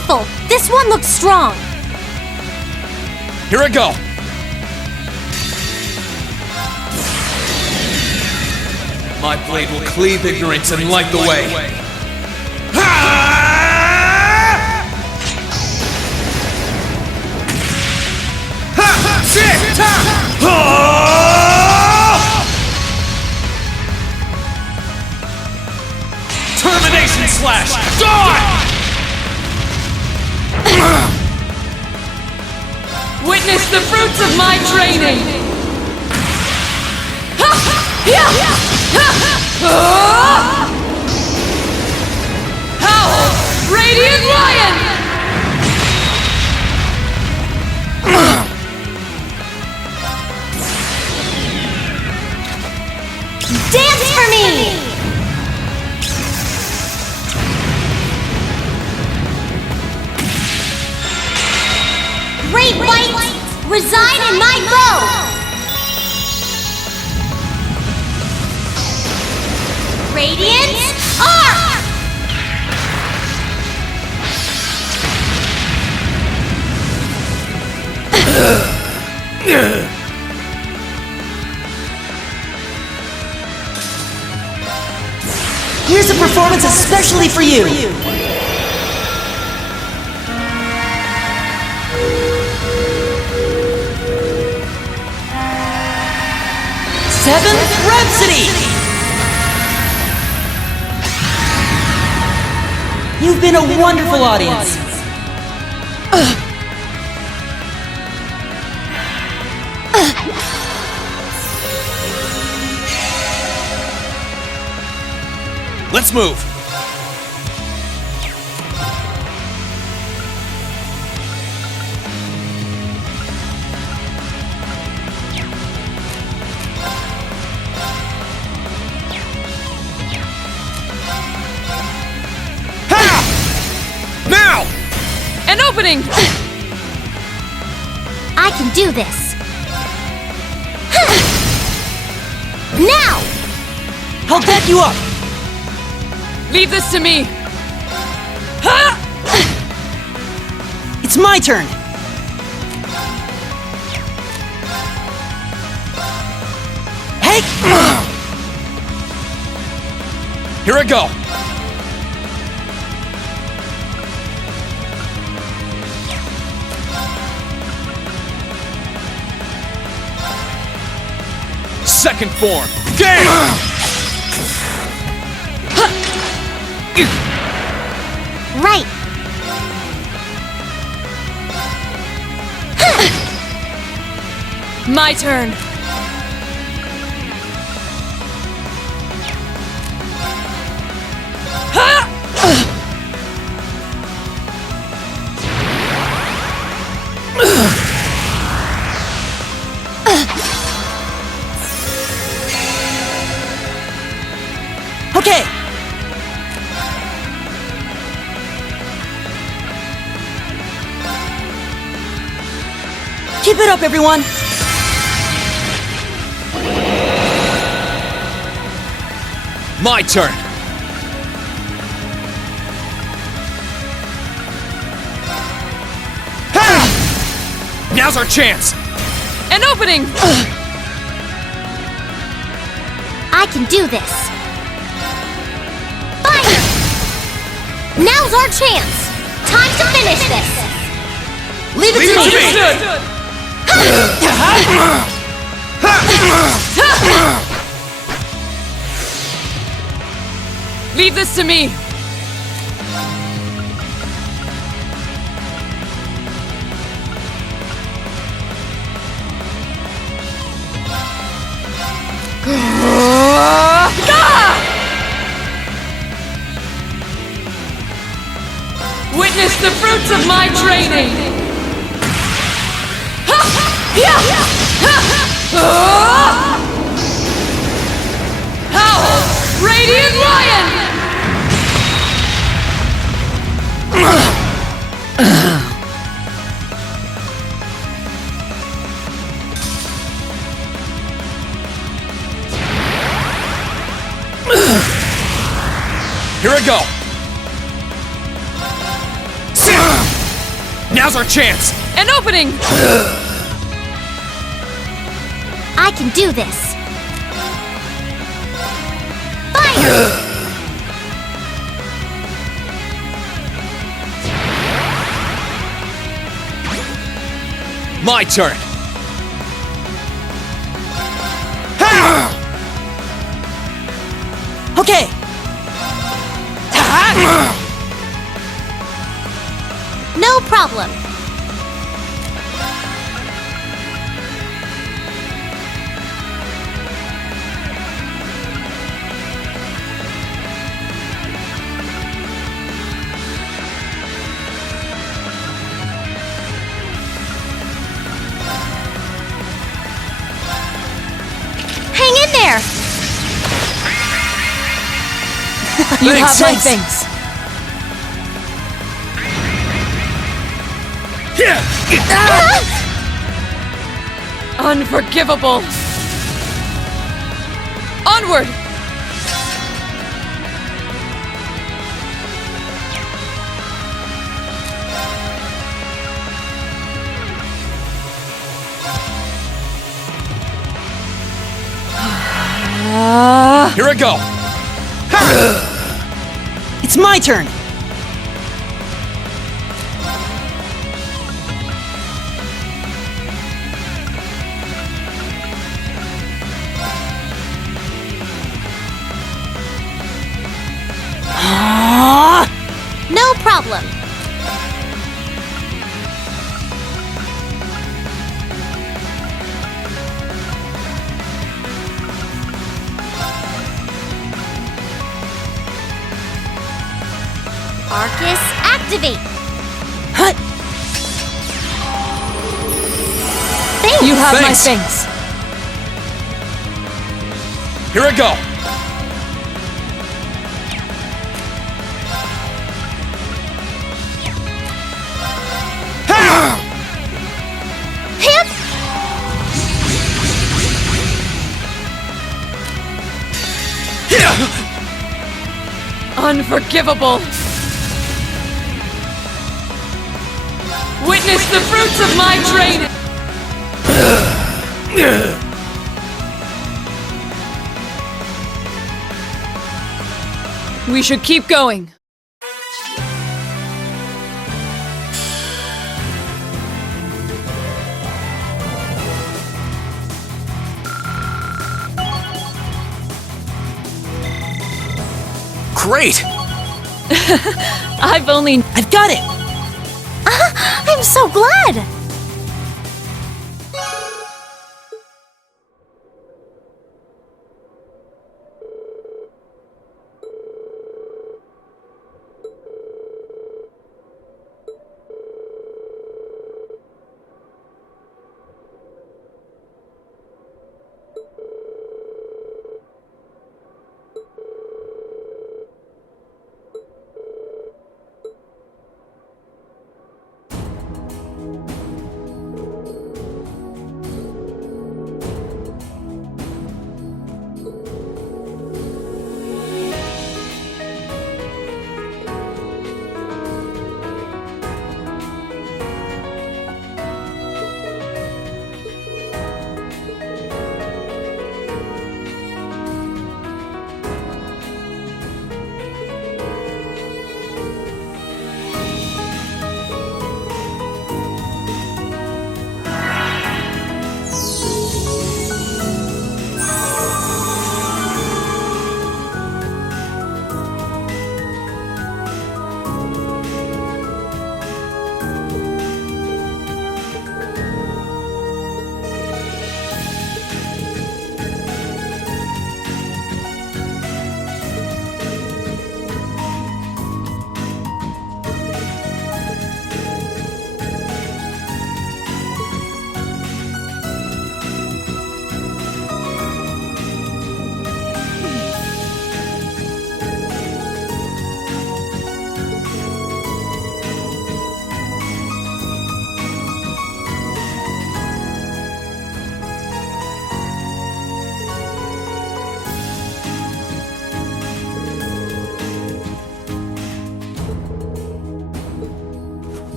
careful! This one looks strong! Here I go! My blade will cleave ignorance and light the way. Termination slash! Die! Witness the fruits of my training! Howl! Radiant Lion! Dance for me! Great White, reside in my bow! Radiant Arc! Here's a performance especially for you! Seventh Rhapsody! You've been a wonderful audience. Let's move! Now! An opening! I can do this! Now! I'll back you up! Leave this to me! It's my turn! Hey! Here I go! Second form! Game! Right! My turn! Okay! Keep it up, everyone! My turn! Ha! Now's our chance! An opening! I can do this! Fire! Now's our chance! Time to finish this! Leave it to me! Leave this to me! Witness the fruits of my training! Howl! Radiant Lion! Here I go! Now's our chance! An opening! I can do this. Fire! My turn! Okay. No problem. Hang in there! You have my thanks. Unforgivable! Onward! Here I go! It's my turn! No problem. Arcus, activate! Hut! Thanks! You have Thanks. my thanks. Here I go! Hip! Unforgivable! Witness the fruits of my training! We should keep going. Great! I've got it! I'm so glad!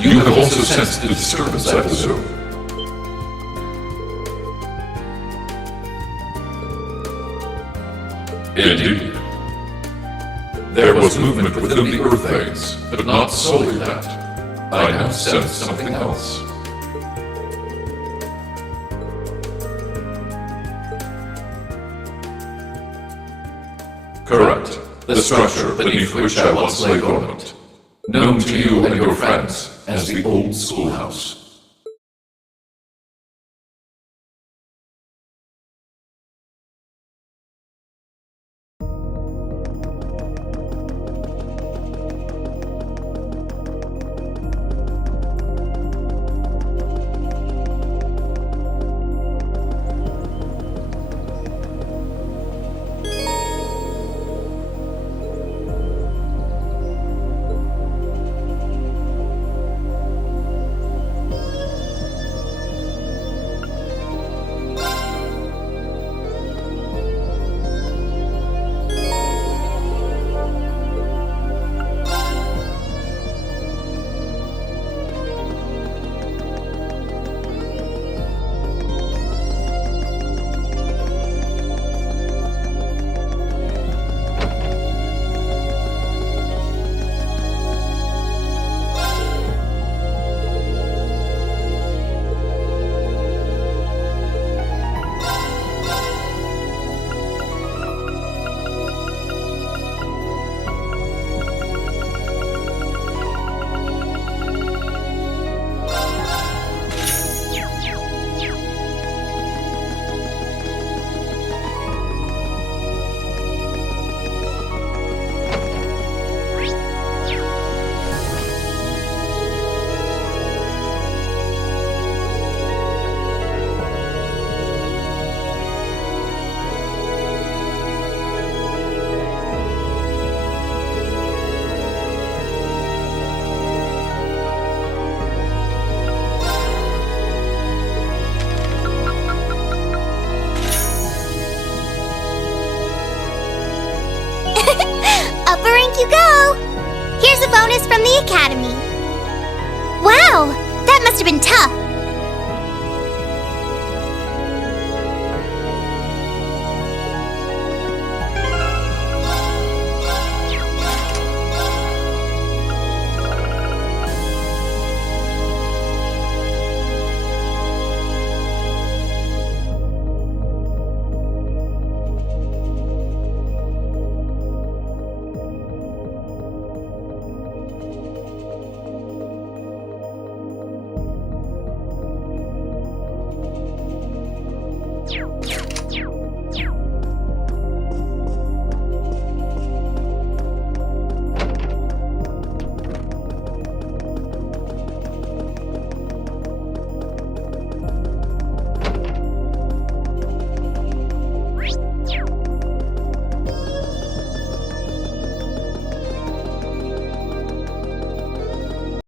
You have also sensed the disturbance, I presume. Indeed. There was movement within the Earth Veins, but not solely that. I now sense something else. Correct. The structure beneath which I once lay dormant. Known to you and your friends as the Old Schoolhouse. Upper rank you go! Here's a bonus from the Academy. Wow, that must have been tough.